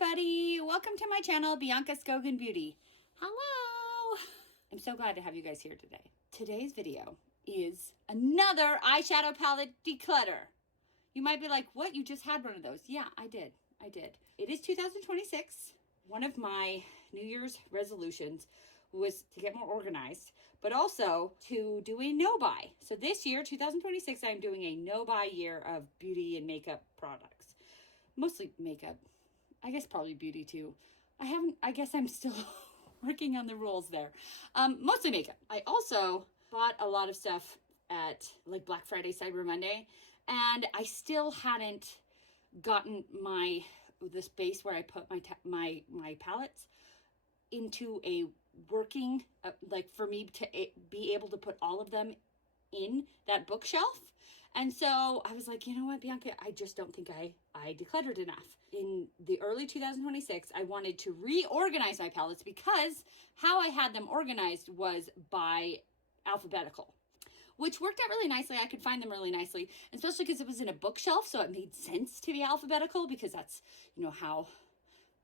everybody, welcome to my channel, Bianca Skogan Beauty. Hello! I'm so glad to have you guys here today. Today's video is another eyeshadow palette declutter. You might be like, what? You just had one of those. Yeah, I did. It is 2026. One of my New Year's resolutions was to get more organized, but also to do a no-buy. So this year, 2026, I'm doing a no-buy year of beauty and makeup products. Mostly makeup. I guess probably beauty too. I guess I'm still working on the rules there. Mostly makeup. I also bought a lot of stuff at like Black Friday, Cyber Monday, and I still hadn't gotten the space where I put my palettes into a working, like for me to be able to put all of them in that bookshelf. And so I was like, you know what, Bianca, I just don't think I decluttered enough. In the early 2026, I wanted to reorganize my palettes because how I had them organized was by alphabetical, which worked out really nicely. I could find them really nicely, especially because it was in a bookshelf. So it made sense to be alphabetical because that's, how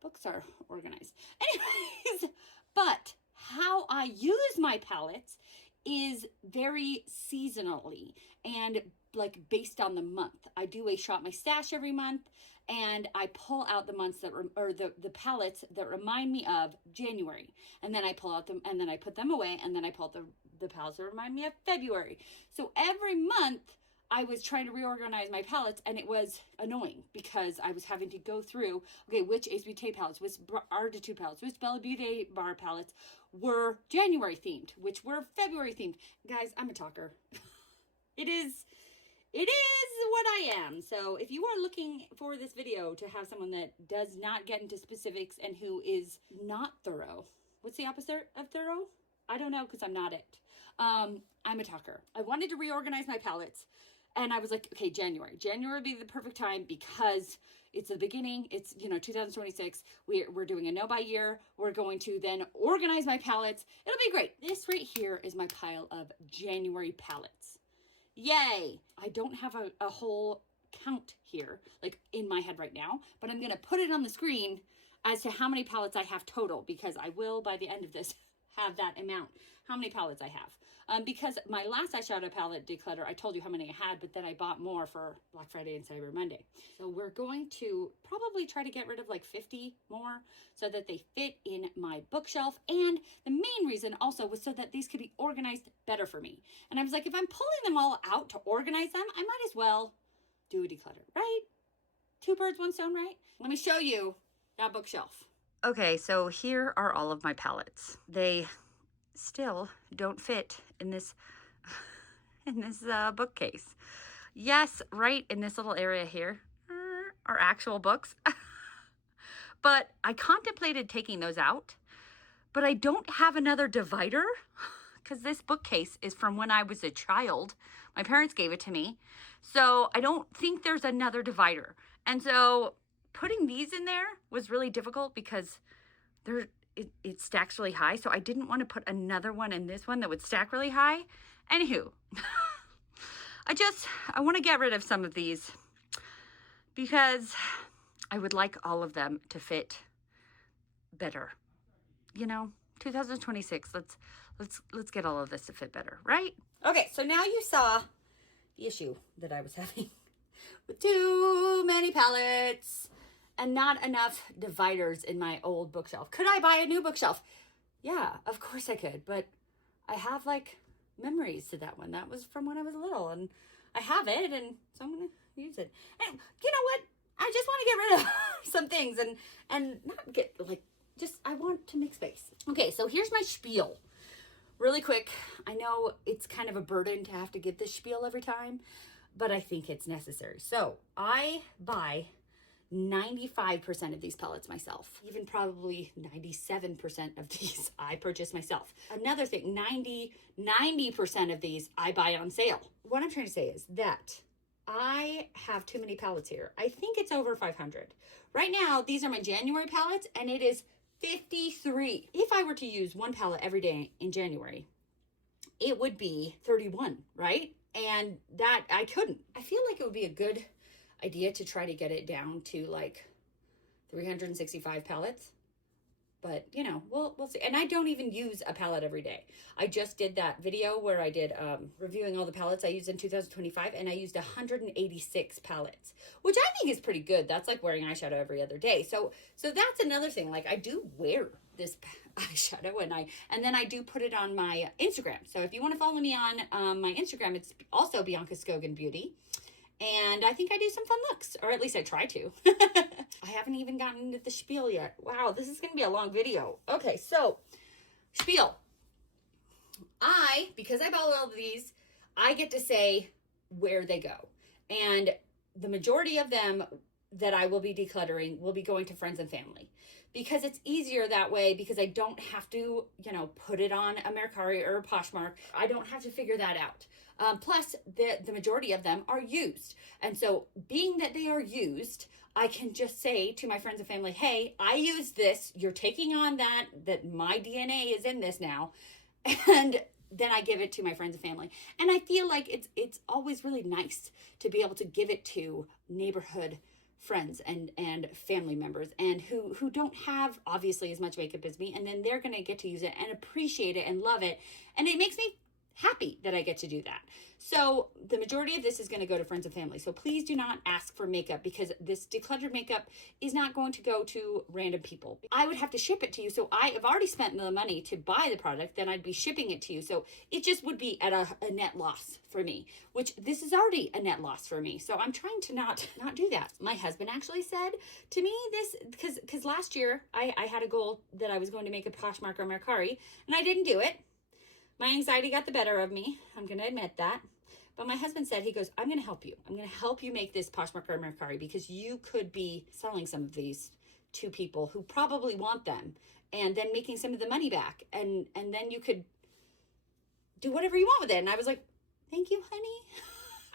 books are organized. Anyways, but how I use my palettes is very seasonally and like based on the month. I do a shop my stash every month, and I pull out the months that the palettes that remind me of January, and then I pull out them and then I put them away, and then I pull out the palettes that remind me of February. So every month I was trying to reorganize my palettes, and it was annoying because I was having to go through, okay, which Ace Beauté palettes, which Artitude palettes, which Bella Beauty Bar palettes were January themed, which were February themed. Guys, I'm a talker. It is what I am. So if you are looking for this video to have someone that does not get into specifics and who is not thorough, what's the opposite of thorough? I don't know because I'm not it. I'm a talker. I wanted to reorganize my palettes. And I was like, okay, January would be the perfect time because it's the beginning. It's, 2026. We're doing a no-buy year. We're going to then organize my palettes. It'll be great. This right here is my pile of January palettes. Yay. I don't have a whole count here, like in my head right now, but I'm going to put it on the screen as to how many palettes I have total, because I will, by the end of this, have that amount, how many palettes I have. Because my last eyeshadow palette declutter, I told you how many I had, but then I bought more for Black Friday and Cyber Monday. So we're going to probably try to get rid of like 50 more so that they fit in my bookshelf. And the main reason also was so that these could be organized better for me. And I was like, if I'm pulling them all out to organize them, I might as well do a declutter, right? Two birds, one stone, right? Let me show you that bookshelf. Okay, so here are all of my palettes. They still don't fit in this bookcase. Yes, right in this little area here are actual books. But I contemplated taking those out, but I don't have another divider because this bookcase is from when I was a child. My parents gave it to me. So I don't think there's another divider. And so putting these in there was really difficult because it stacks really high. So I didn't want to put another one in this one that would stack really high. Anywho, I want to get rid of some of these because I would like all of them to fit better. 2026, let's get all of this to fit better, right? Okay, so now you saw the issue that I was having with too many palettes and not enough dividers in my old bookshelf. Could I buy a new bookshelf? Yeah, of course I could, but I have like memories to that one. That was from when I was little, and I have it, and so I'm gonna use it. And you know what? I just want to get rid of some things and not get I want to make space. Okay, so here's my spiel. Really quick, I know it's kind of a burden to have to give this spiel every time, but I think it's necessary. So I buy 95% of these palettes myself. Even probably 97% of these I purchase myself. Another thing, 90% of these I buy on sale. What I'm trying to say is that I have too many palettes here. I think it's over 500. Right now, these are my January palettes, and it is 53. If I were to use one palette every day in January, it would be 31, right? And that I couldn't. I feel like it would be a good idea to try to get it down to like 365 palettes. But, you know, we'll see. And I don't even use a palette every day. I just did that video where I did reviewing all the palettes I used in 2025, and I used 186 palettes, which I think is pretty good. That's like wearing eyeshadow every other day. So that's another thing. Like, I do wear this eyeshadow, and then I do put it on my Instagram. So if you want to follow me on my Instagram, it's also Bianca Skogan Beauty. And I think I do some fun looks, or at least I try to. I haven't even gotten into the spiel yet. Wow, this is going to be a long video. Okay, so spiel. Because I bought all of these, I get to say where they go. And the majority of them that I will be decluttering will be going to friends and family. Because it's easier that way, because I don't have to, you know, put it on a Mercari or a Poshmark. I don't have to figure that out. Plus, the majority of them are used. And so being that they are used, I can just say to my friends and family, hey, I used this. You're taking on that my DNA is in this now. And then I give it to my friends and family. And I feel like it's always really nice to be able to give it to neighborhood friends and family members, and who don't have obviously as much makeup as me, and then they're going to get to use it and appreciate it and love it. And it makes me happy that I get to do that. So the majority of this is going to go to friends and family. So please do not ask for makeup, because this decluttered makeup is not going to go to random people. I would have to ship it to you. So I have already spent the money to buy the product, then I'd be shipping it to you. So it just would be at a net loss for me, which this is already a net loss for me. So I'm trying to not do that. My husband actually said to me this, because last year I had a goal that I was going to make a Poshmark or Mercari, and I didn't do it. My anxiety got the better of me. I'm going to admit that. But my husband said, he goes, I'm going to help you. I'm going to help you make this Poshmark or Mercari, because you could be selling some of these to people who probably want them, and then making some of the money back. And then you could do whatever you want with it. And I was like, thank you, honey.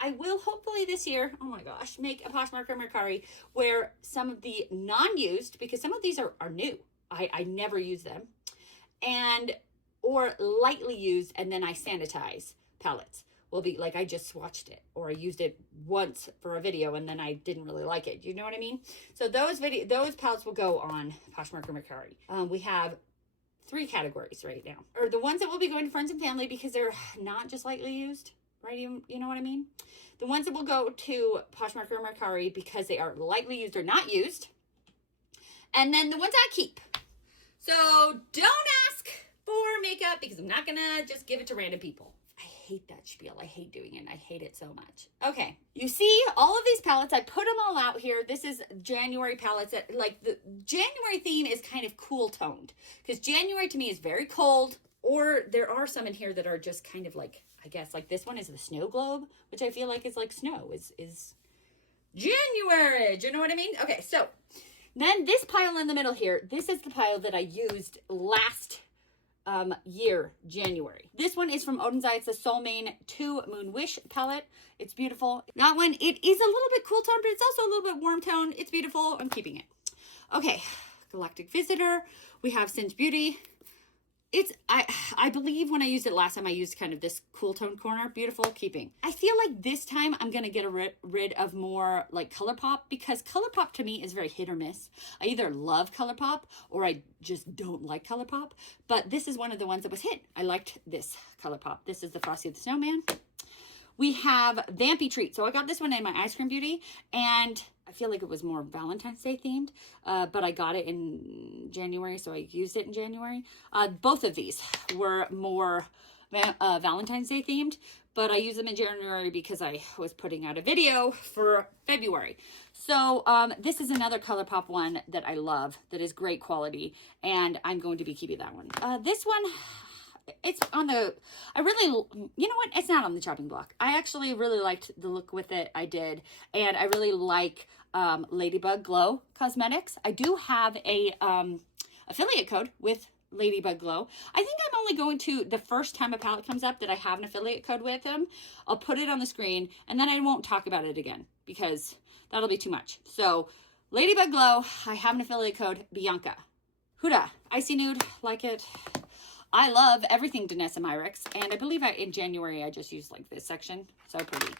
I will hopefully this year, oh my gosh, make a Poshmark or Mercari where some of the non-used, because some of these are new. I never use them. Or lightly used, and then I sanitize palettes will be like, I just swatched it, or I used it once for a video and then I didn't really like it. You know what I mean? So those palettes will go on Poshmark or Mercari. We have 3 categories right now, or the ones that will be going to friends and family, because they're not just lightly used, right? You know what I mean? The ones that will go to Poshmark or Mercari because they are lightly used or not used. And then the ones I keep. So don't ask for makeup, because I'm not gonna just give it to random people. I hate that spiel. I hate doing it. I hate it so much. Okay, you see all of these palettes. I put them all out here. This is January palettes. That, like, the January theme is kind of cool toned, because January to me is very cold. Or there are some in here that are just kind of like, I guess, like this one is the snow globe, which I feel like is like snow is January. Do you know what I mean? Okay, so then this pile in the middle here, this is the pile that I used last year, January. This one is from Oden's Eye. It's the Soul Mane 2 Moon Wish palette. It's beautiful. That one, it is a little bit cool tone, but it's also a little bit warm tone. It's beautiful. I'm keeping it. Okay, Galactic Visitor. We have Singe Beauty. I believe when I used it last time, I used kind of this cool tone corner. Beautiful, keeping. I feel like this time I'm going to get rid of more like ColourPop, because ColourPop to me is very hit or miss. I either love ColourPop or I just don't like ColourPop, but this is one of the ones that was hit. I liked this ColourPop. This is the Frosty the Snowman. We have Vampy Treat. So I got this one in my Ice Cream Beauty, and I feel like it was more Valentine's Day themed, but I got it in January, so I used it in January. Both of these were more Valentine's Day themed, but I used them in January because I was putting out a video for February. So this is another ColourPop one that I love, that is great quality, and I'm going to be keeping that one. This one, it's on the, you know what? It's not on the chopping block. I actually really liked the look with it. I did. And I really like Ladybug Glow Cosmetics. I do have a affiliate code with Ladybug Glow. I think I'm only going to, the first time a palette comes up that I have an affiliate code with them, I'll put it on the screen, and then I won't talk about it again, because that'll be too much. So Ladybug Glow, I have an affiliate code, Bianca. Huda, Icy Nude, like it. I love everything Danessa Myricks, and I believe in January I just used like this section. So pretty.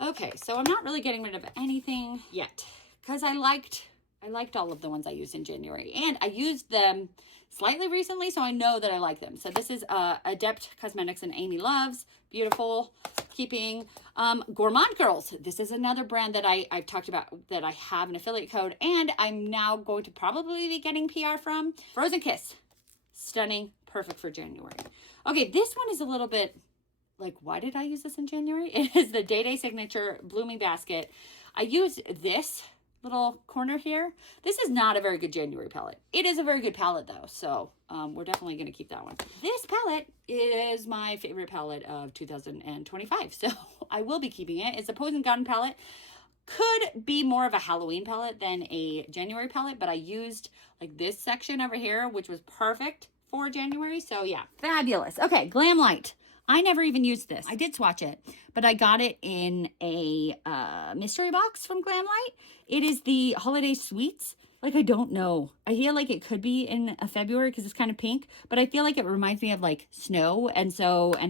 Okay, so I'm not really getting rid of anything yet, because I liked I liked all of the ones I used in January, and I used them slightly recently, so I know that I like them. So this is Adept Cosmetics and Amy Loves. Beautiful. Keeping Gourmand Girls. This is another brand that I've talked about that I have an affiliate code, and I'm now going to probably be getting PR from. Frozen Kiss. Stunning. Perfect for January. Okay, this one is a little bit like, why did I use this in January? It is the Day Day Signature Blooming Basket. I used this little corner here. This is not a very good January palette. It is a very good palette though, so we're definitely going to keep that one. This palette is my favorite palette of 2025, so I will be keeping it. It's a Poison Gun palette. Could be more of a Halloween palette than a January palette, but I used like this section over here, which was perfect for January, so yeah, fabulous. Okay, Glam Light. I never even used this. I did swatch it, but I got it in a mystery box from Glam Light. It is the Holiday Sweets. Like, I don't know. I feel like it could be in a February because it's kind of pink, but I feel like it reminds me of like snow. And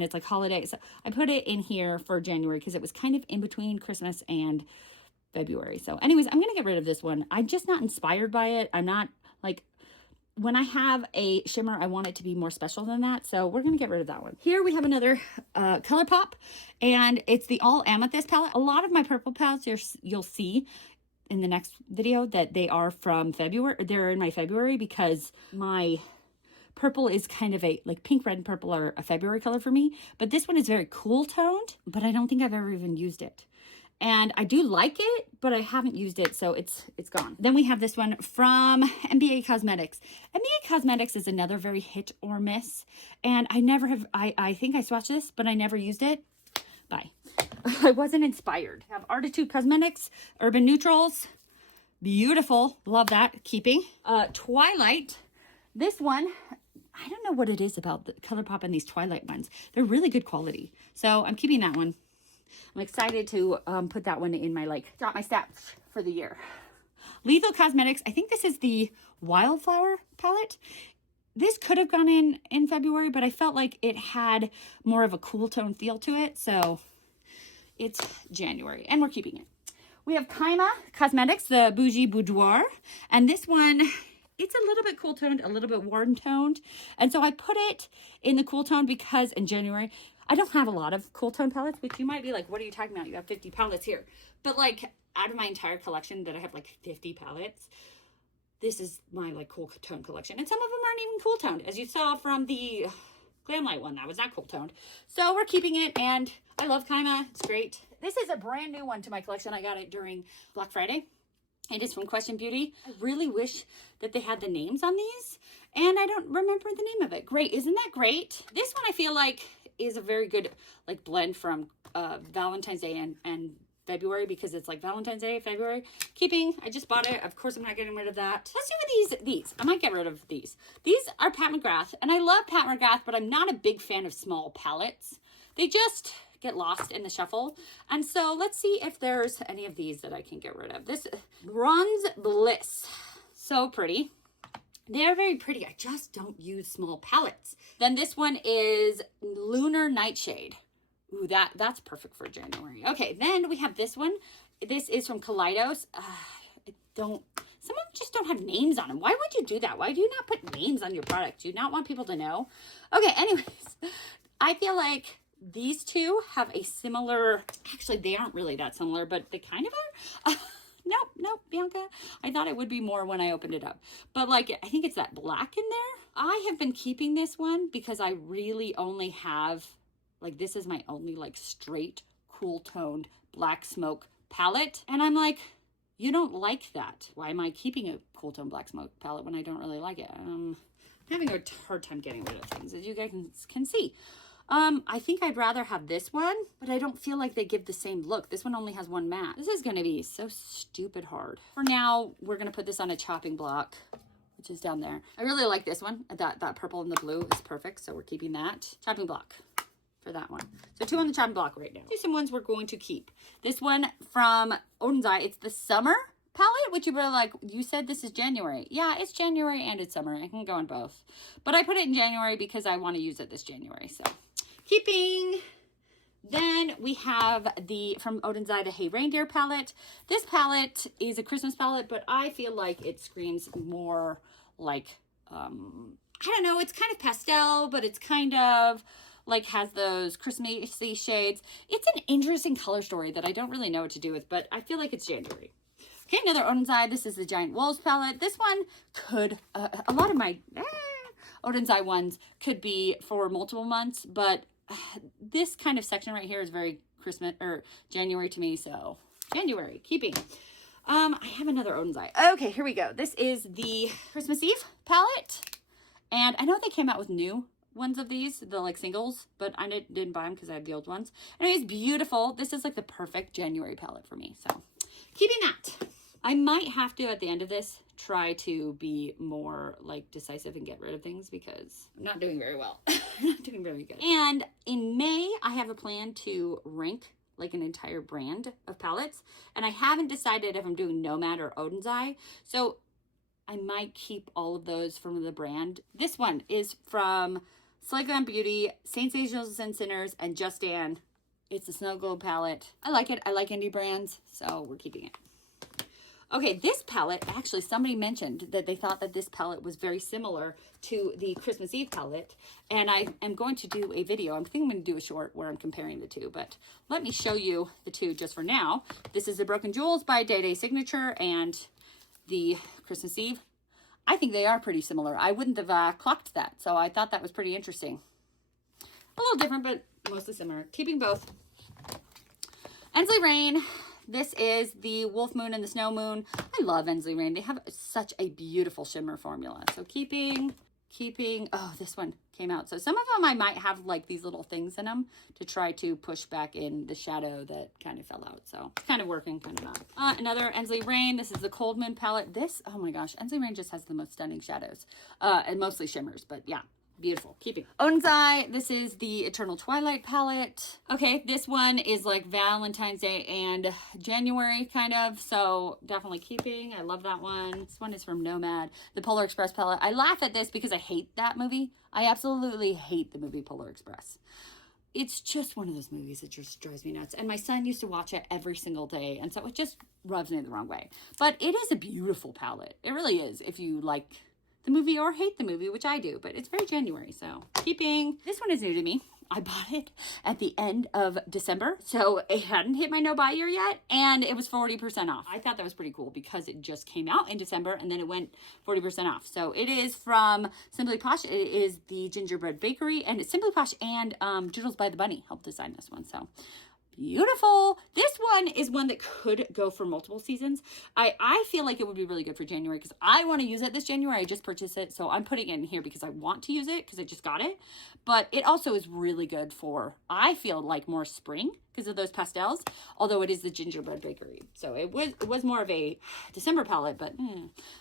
it's like holiday. So I put it in here for January because it was kind of in between Christmas and February. So anyways, I'm going to get rid of this one. I'm just not inspired by it. I'm not like, when I have a shimmer, I want it to be more special than that. So we're going to get rid of that one. Here we have another ColourPop, and it's the All Amethyst palette. A lot of my purple palettes, you'll see in the next video that they are from February. They're in my February because my purple is kind of a, like pink, red, and purple are a February color for me. But this one is very cool toned, but I don't think I've ever even used it. And I do like it, but I haven't used it, so it's gone. Then we have this one from MBA Cosmetics. MBA Cosmetics is another very hit or miss. And I never have, I think I swatched this, but I never used it. Bye. I wasn't inspired. I have Artitude Cosmetics, Urban Neutrals. Beautiful. Love that. Keeping. Twilight. This one, I don't know what it is about the ColourPop and these Twilight ones. They're really good quality. So I'm keeping that one. I'm excited to put that one in my, like, drop my stats for the year. Lethal Cosmetics. I think this is the Wildflower palette. This could have gone in February, but I felt like it had more of a cool tone feel to it. So it's January, and we're keeping it. We have Kaima Cosmetics, the Bougie Boudoir. And this one, it's a little bit cool toned, a little bit warm toned. And so I put it in the cool tone because in January, I don't have a lot of cool tone palettes, which you might be like, what are you talking about? You have 50 palettes here. But like out of my entire collection that I have like 50 palettes, this is my like cool tone collection. And some of them aren't even cool toned. As you saw from the Glam Light one, that was not cool toned. So we're keeping it, and I love Kaima. It's great. This is a brand new one to my collection. I got it during Black Friday. It is from Question Beauty. I really wish that they had the names on these, and I don't remember the name of it. Great. Isn't that great? This one I feel like is a very good like blend from Valentine's Day and February, because it's like Valentine's Day, February. Keeping, I just bought it. Of course, I'm not getting rid of that. Let's do these. I might get rid of these. These are Pat McGrath, and I love Pat McGrath, but I'm not a big fan of small palettes. They just get lost in the shuffle. And so let's see if there's any of these that I can get rid of. This Bronze Bliss. So pretty. They're very pretty. I just don't use small palettes. Then this one is Lunar Nightshade. Ooh, that's perfect for January. Okay, then we have this one. This is from Kaleidos. Some of them just don't have names on them. Why would you do that? Why do you not put names on your product? Do you not want people to know? Okay, anyways, I feel like these two have a similar, actually they aren't really that similar, but they kind of are. Nope, Bianca. I thought it would be more when I opened it up. But like, I think it's that black in there. I have been keeping this one because I really only have, like, this is my only like straight cool toned black smoke palette. And I'm like, you don't like that. Why am I keeping a cool tone black smoke palette when I don't really like it? I'm having a hard time getting rid of things, as you guys can see. I think I'd rather have this one, but I don't feel like they give the same look. This one only has one matte. This is going to be so stupid hard. For now, we're going to put this on a chopping block, which is down there. I really like this one. That purple and the blue is perfect, so we're keeping that. Chopping block for that one. So 2 on the chopping block right now. Do some ones we're going to keep. This one from Odin's Eye. It's the Summer palette, which you were like, you said this is January. Yeah, it's January and it's summer. I can go on both. But I put it in January because I want to use it this January, so. Keeping. Then we have from Odin's Eye, the Hey Reindeer palette. This palette is a Christmas palette, but I feel like it screams more like, I don't know, it's kind of pastel, but it's kind of like has those Christmassy shades. It's an interesting color story that I don't really know what to do with, but I feel like it's January. Okay, another Odin's Eye. This is the Giant Wolves palette. This one could, a lot of my Odin's Eye ones could be for multiple months, but this kind of section right here is very Christmas or January to me. So January, keeping. I have another Odin's Eye. Okay, here we go. This is the Christmas Eve palette. And I know they came out with new ones of these, the like singles, but I didn't buy them because I have the old ones. Anyways, beautiful. This is like the perfect January palette for me. So keeping that. I might have to, at the end of this, try to be more like decisive and get rid of things because I'm not doing very well. I'm not doing very good. And in May, I have a plan to rank like an entire brand of palettes. And I haven't decided if I'm doing Nomad or Odin's Eye. So I might keep all of those from the brand. This one is from Slay Glam Beauty, Saints, Angels, and Sinners, and Just Dan. It's a snow globe palette. I like it. I like indie brands, so we're keeping it. Okay, this palette, actually somebody mentioned that they thought that this palette was very similar to the Christmas Eve palette. And I am going to do a video. I'm thinking I'm going to do a short where I'm comparing the two. But let me show you the two just for now. This is the Broken Jewels by Day Day Signature and the Christmas Eve. I think they are pretty similar. I wouldn't have clocked that. So I thought that was pretty interesting. A little different, but mostly similar. Keeping both. Ensley Rain. This is the Wolf Moon and the Snow Moon. I love Ensley Rain. They have such a beautiful shimmer formula. So keeping, oh, this one came out. So some of them I might have like these little things in them to try to push back in the shadow that kind of fell out. So it's kind of working, kind of not. Another Ensley Rain. This is the Cold Moon palette. This, oh my gosh, Ensley Rain just has the most stunning shadows and mostly shimmers, but yeah. Beautiful. Keeping. Odin's Eye. This is the Eternal Twilight palette. Okay, this one is like Valentine's Day and January kind of. So definitely keeping. I love that one. This one is from Nomad. The Polar Express palette. I laugh at this because I hate that movie. I absolutely hate the movie Polar Express. It's just one of those movies that just drives me nuts. And my son used to watch it every single day. And so it just rubs me the wrong way. But it is a beautiful palette. It really is. If you like the movie or hate the movie, which I do, but it's very January, so keeping. This one is new to me. I bought it at the end of December, so it hadn't hit my no-buy year yet, and it was 40% off. I thought that was pretty cool because it just came out in December, and then it went 40% off. So it is from Simply Posh. It is the Gingerbread Bakery, and it's Simply Posh and Doodles by the Bunny helped design this one, so beautiful. This one is one that could go for multiple seasons. I feel like it would be really good for January because I want to use it this January. I just purchased it, so I'm putting it in here because I want to use it because I just got it. But it also is really good for, I feel like, more spring because of those pastels, although it is the Gingerbread Bakery. So it was more of a December palette, but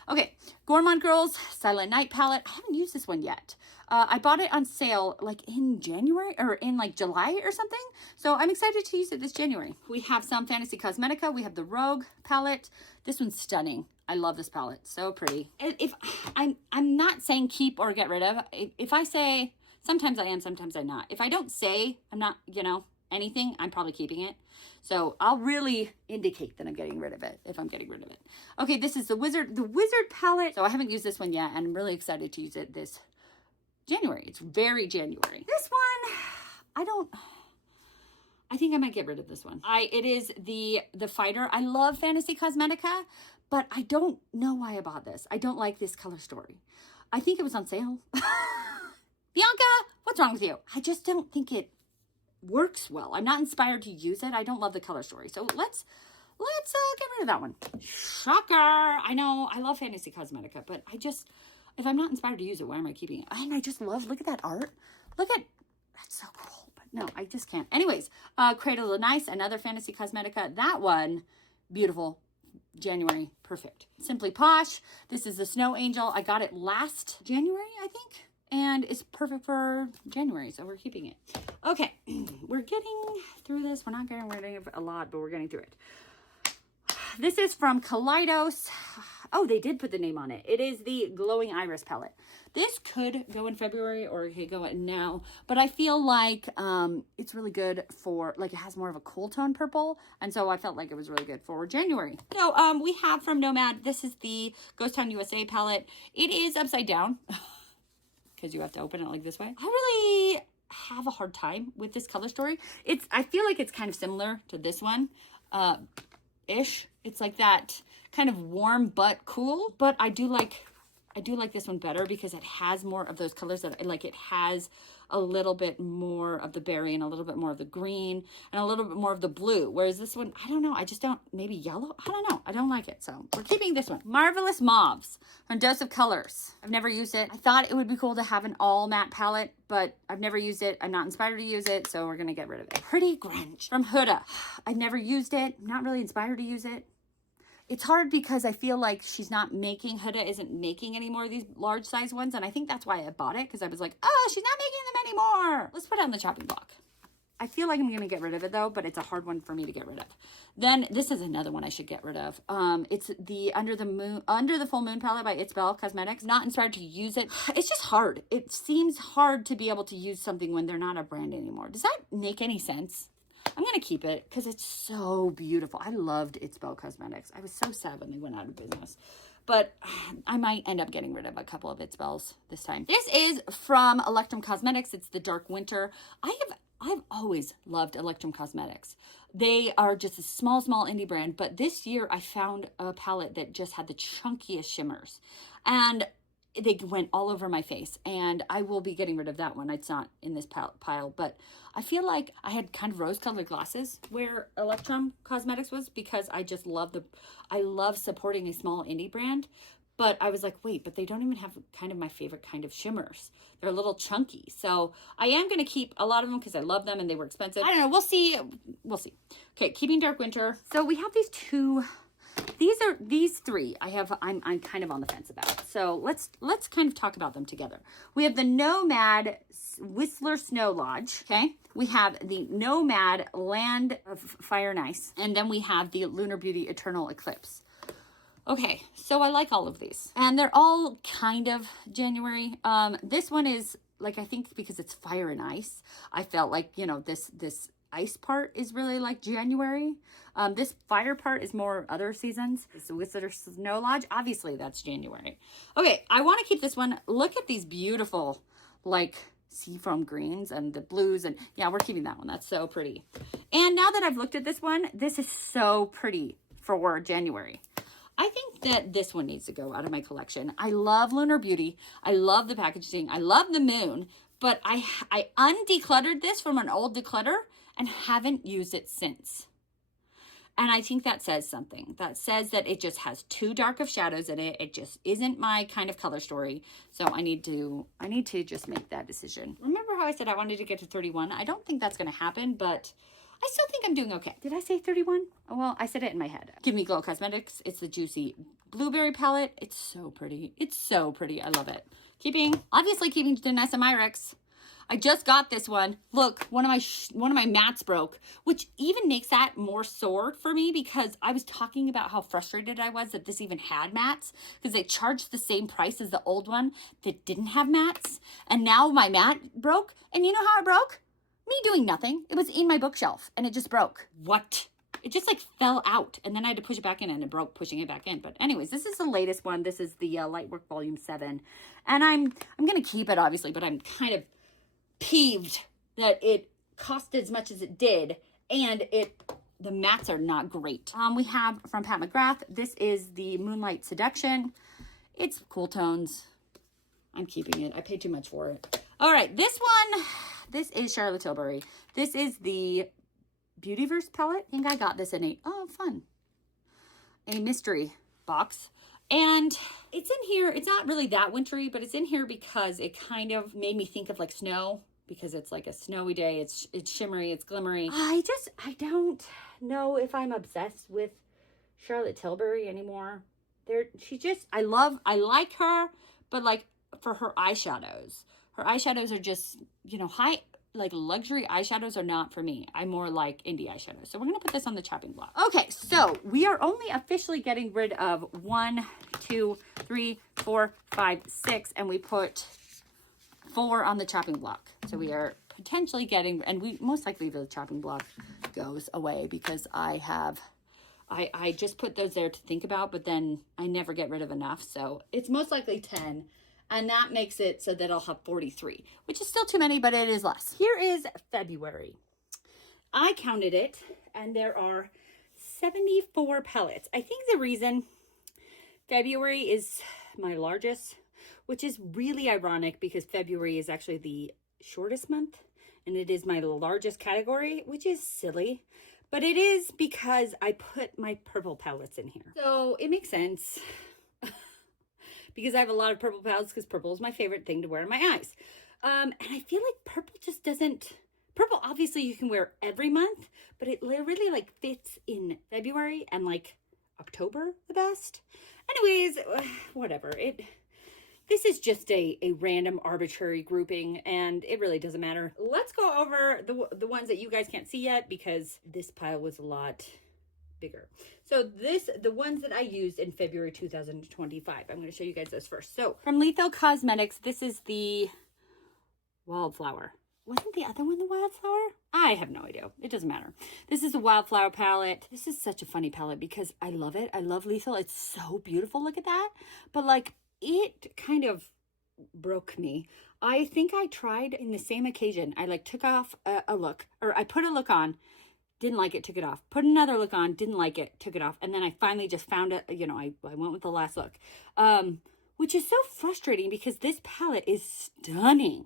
okay. Gourmand Girls Silent Night palette. I haven't used this one yet. I bought it on sale like in January or in like July or something. So I'm excited to use it this January. We have some Fantasy Cosmetica. We have the Rogue palette. This one's stunning. I love this palette. So pretty. If I'm not saying keep or get rid of. If I say, sometimes I am, sometimes I'm not. If I don't say I'm not, anything, I'm probably keeping it. So I'll really indicate that I'm getting rid of it if I'm getting rid of it. Okay, this is the Wizard palette. So I haven't used this one yet, and I'm really excited to use it this January. It's very January. This one, I think I might get rid of this one. It is the Fighter. I love Fantasy Cosmetica, but I don't know why I bought this. I don't like this color story. I think it was on sale. Bianca, what's wrong with you? I just don't think it works well. I'm not inspired to use it. I don't love the color story. So let's get rid of that one. Shocker. I know I love Fantasy Cosmetica, but if I'm not inspired to use it, why am I keeping it? And I just love, look at that art. That's so cool. But no, I just can't. Anyways, Cradle of the Nice, another Fantasy Cosmetica. That one, beautiful. January, perfect. Simply Posh. This is the Snow Angel. I got it last January, I think. And it's perfect for January, so we're keeping it. Okay, we're getting through this. We're not getting rid of a lot, but we're getting through it. This is from Kaleidos. Oh, they did put the name on it. It is the Glowing Iris palette. This could go in February or it could go in now, but I feel like it's really good for, like, it has more of a cool tone purple, and so I felt like it was really good for January. So we have from Nomad, this is the Ghost Town USA palette. It is upside down because you have to open it like this way. I really have a hard time with this color story. I feel like it's kind of similar to this one ish. It's like that kind of warm but cool, but I do like this one better because it has more of those colors that I like. It has a little bit more of the berry and a little bit more of the green and a little bit more of the blue. Whereas this one, I don't know. I just don't, maybe yellow. I don't know. I don't like it. So we're keeping this one. Marvelous Mauves from Dose of Colors. I've never used it. I thought it would be cool to have an all matte palette, but I've never used it. I'm not inspired to use it. So we're going to get rid of it. Pretty Grunge from Huda. I've never used it. I'm not really inspired to use it. It's hard because I feel like Huda isn't making any more of these large size ones. And I think that's why I bought it, because I was like, oh, she's not making them anymore. Let's put it on the chopping block. I feel like I'm going to get rid of it though, but it's a hard one for me to get rid of. Then this is another one I should get rid of. It's the Under the Full Moon palette by It's Belle Cosmetics. Not inspired to use it. It's just hard. It seems hard to be able to use something when they're not a brand anymore. Does that make any sense? I'm going to keep it because it's so beautiful. I loved It's Belle Cosmetics. I was so sad when they went out of business. But I might end up getting rid of a couple of It's Belles this time. This is from Electrum Cosmetics. It's the Dark Winter. I've always loved Electrum Cosmetics. They are just a small indie brand. But this year I found a palette that just had the chunkiest shimmers. And they went all over my face, and I will be getting rid of that one. It's not in this pile, but I feel like I had kind of rose-colored glasses where Electrum Cosmetics was, because I just I love supporting a small indie brand. But I was like, wait, but they don't even have kind of my favorite kind of shimmers. They're a little chunky. So I am going to keep a lot of them because I love them and they were expensive. I don't know. We'll see. We'll see. Okay, keeping Dark Winter. So we have these two. These three I'm kind of on the fence about. So let's kind of talk about them together. We have the Nomad Whistler Snow Lodge. Okay. We have the Nomad Land of Fire and Ice. And then we have the Lunar Beauty Eternal Eclipse. Okay. So I like all of these. And they're all kind of January. This one is like, I think because it's fire and ice, I felt like, you know, this ice part is really like January. This fire part is more other seasons. It's Whistler Snow Lodge. Obviously, that's January. Okay, I want to keep this one. Look at these beautiful, like, seafoam greens and the blues. And yeah, we're keeping that one. That's so pretty. And now that I've looked at this one, this is so pretty for January. I think that this one needs to go out of my collection. I love Lunar Beauty. I love the packaging. I love the moon. But I undecluttered this from an old declutter and haven't used it since. And I think that says something. That says that it just has too dark of shadows in it. It just isn't my kind of color story. So I need to just make that decision. Remember how I said I wanted to get to 31? I don't think that's going to happen, but I still think I'm doing okay. Did I say 31? Oh, well, I said it in my head. Give Me Glow Cosmetics. It's the Juicy Blueberry palette. It's so pretty. It's so pretty. I love it. Obviously keeping Danessa Myricks. I just got this one. Look, one of my mattes broke, which even makes that more sore for me, because I was talking about how frustrated I was that this even had mattes, because they charged the same price as the old one that didn't have mattes. And now my matte broke. And you know how it broke? Me doing nothing. It was in my bookshelf and it just broke. What? It just like fell out, and then I had to push it back in, and it broke pushing it back in. But anyways, this is the latest one. This is the Lightwork Volume 7. And I'm going to keep it, obviously, but I'm kind of peeved that it cost as much as it did, and the mattes are not great. We have from Pat McGrath, this is the Moonlight Seduction. It's cool tones. I'm keeping it. I paid too much for it. All right, this is Charlotte Tilbury. This is the Beautyverse palette. I think I got this in a mystery box. And it's in here. It's not really that wintry, but it's in here because it kind of made me think of like snow, because it's like a snowy day. It's shimmery. It's glimmery. I don't know if I'm obsessed with Charlotte Tilbury anymore. I like her, but like for her eyeshadows are just, you know, like luxury eyeshadows are not for me. I'm more like indie eyeshadows. So we're going to put this on the chopping block. Okay, so we are only officially getting rid of 1, 2, 3, 4, 5, 6, and we put 4 on the chopping block. So we are potentially getting, and we most likely the chopping block goes away because I just put those there to think about, but then I never get rid of enough. So it's most likely 10. And that makes it so that I'll have 43, which is still too many, but it is less. Here is February. I counted it, and there are 74 palettes. I think the reason February is my largest, which is really ironic because February is actually the shortest month, and it is my largest category, which is silly. But it is because I put my purple palettes in here. So it makes sense. Because I have a lot of purple palettes because purple is my favorite thing to wear in my eyes. And I feel like purple just doesn't, purple obviously you can wear every month, but it really like fits in February and like October the best. Anyways, whatever. This is just a random arbitrary grouping and it really doesn't matter. Let's go over the ones that you guys can't see yet because this pile was a lot bigger. So the ones that I used in February 2025. I'm going to show you guys this first. So from Lethal Cosmetics, this is the Wildflower. Wasn't the other one the Wildflower? I have no idea. It doesn't matter. This is a Wildflower palette. This is such a funny palette because I love it. I love Lethal. It's so beautiful. Look at that. But like it kind of broke me. I think I tried in the same occasion. I like took off a look, or I put a look on, didn't like it, took it off. Put another look on, didn't like it, took it off. And then I finally just found it, you know, I went with the last look. Which is so frustrating because this palette is stunning.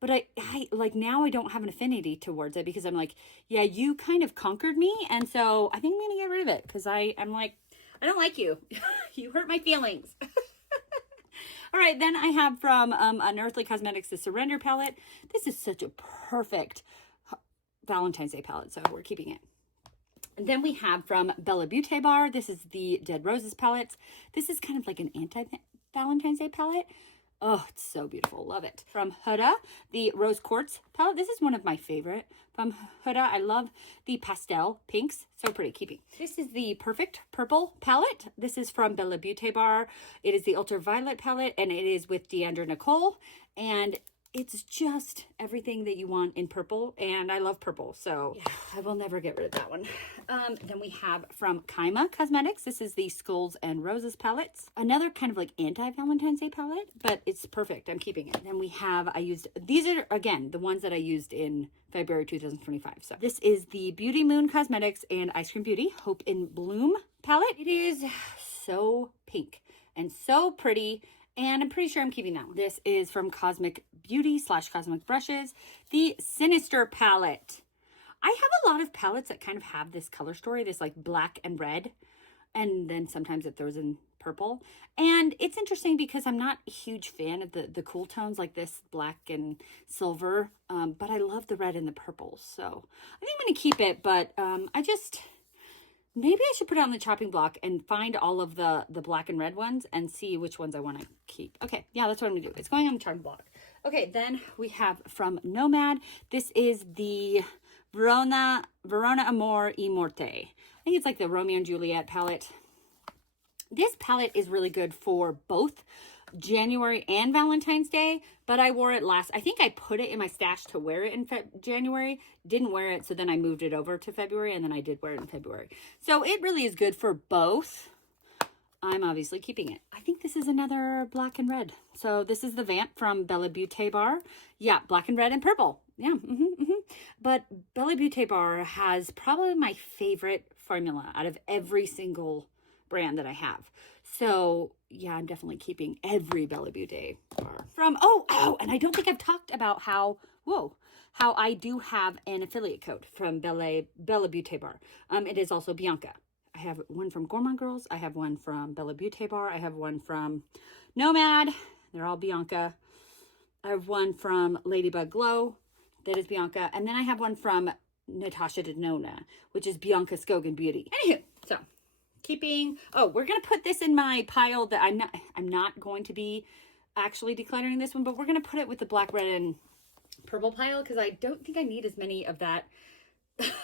But I like now I don't have an affinity towards it because I'm like, yeah, you kind of conquered me. And so I think I'm going to get rid of it because I'm like, I don't like you. You hurt my feelings. All right, then I have from Unearthly Cosmetics, the Surrender palette. This is such a perfect Valentine's Day palette, so we're keeping it. And then we have from Bella Beauté Bar. This is the Dead Roses palette. This is kind of like an anti-Valentine's Day palette. Oh, it's so beautiful. Love it. From Huda, the Rose Quartz palette. This is one of my favorite. From Huda, I love the pastel pinks. So pretty. Keeping. This is the Perfect Purple palette. This is from Bella Beauté Bar. It is the Ultraviolet palette, and it is with Deandra Nicole. And it's just everything that you want in purple, and I love purple, so yeah, I will never get rid of that one. Then we have from Kaima Cosmetics. This is the Skulls and Roses palettes. Another kind of like anti-Valentine's Day palette, but it's perfect. I'm keeping it. Then we have, these are, again, the ones that I used in February 2025. So this is the Beauty Moon Cosmetics and Ice Cream Beauty Hope in Bloom palette. It is so pink and so pretty. And I'm pretty sure I'm keeping that one. This is from Cosmic Beauty / Cosmic Brushes, the Sinister palette. I have a lot of palettes that kind of have this color story, this like black and red. And then sometimes it throws in purple. And it's interesting because I'm not a huge fan of the cool tones like this black and silver. But I love the red and the purple. So I think I'm going to keep it. But maybe I should put it on the chopping block and find all of the black and red ones and see which ones I want to keep. Okay, yeah, that's what I'm going to do. It's going on the chopping block. Okay, then we have from Nomad. This is the Verona Amor y Morte. I think it's like the Romeo and Juliet palette. This palette is really good for both January and Valentine's Day, but I wore it last. I think I put it in my stash to wear it in January. Didn't wear it, so then I moved it over to February, and then I did wear it in February. So it really is good for both. I'm obviously keeping it. I think this is another black and red. So this is the Vamp from Bella Beauté Bar. Yeah, black and red and purple. Yeah, But Bella Beauté Bar has probably my favorite formula out of every single brand that I have. So yeah, I'm definitely keeping every Bella Beauté bar. From, and I don't think I've talked about how I do have an affiliate code from Bella Beauté Bar. It is also Bianca. I have one from Gourmand Girls. I have one from Bella Beauté Bar. I have one from Nomad. They're all Bianca. I have one from Ladybug Glow. That is Bianca. And then I have one from Natasha Denona, which is Bianca Skogan Beauty. Anywho, so keeping, we're going to put this in my pile that I'm not going to be actually decluttering this one, but we're going to put it with the black, red, and purple pile because I don't think I need as many of that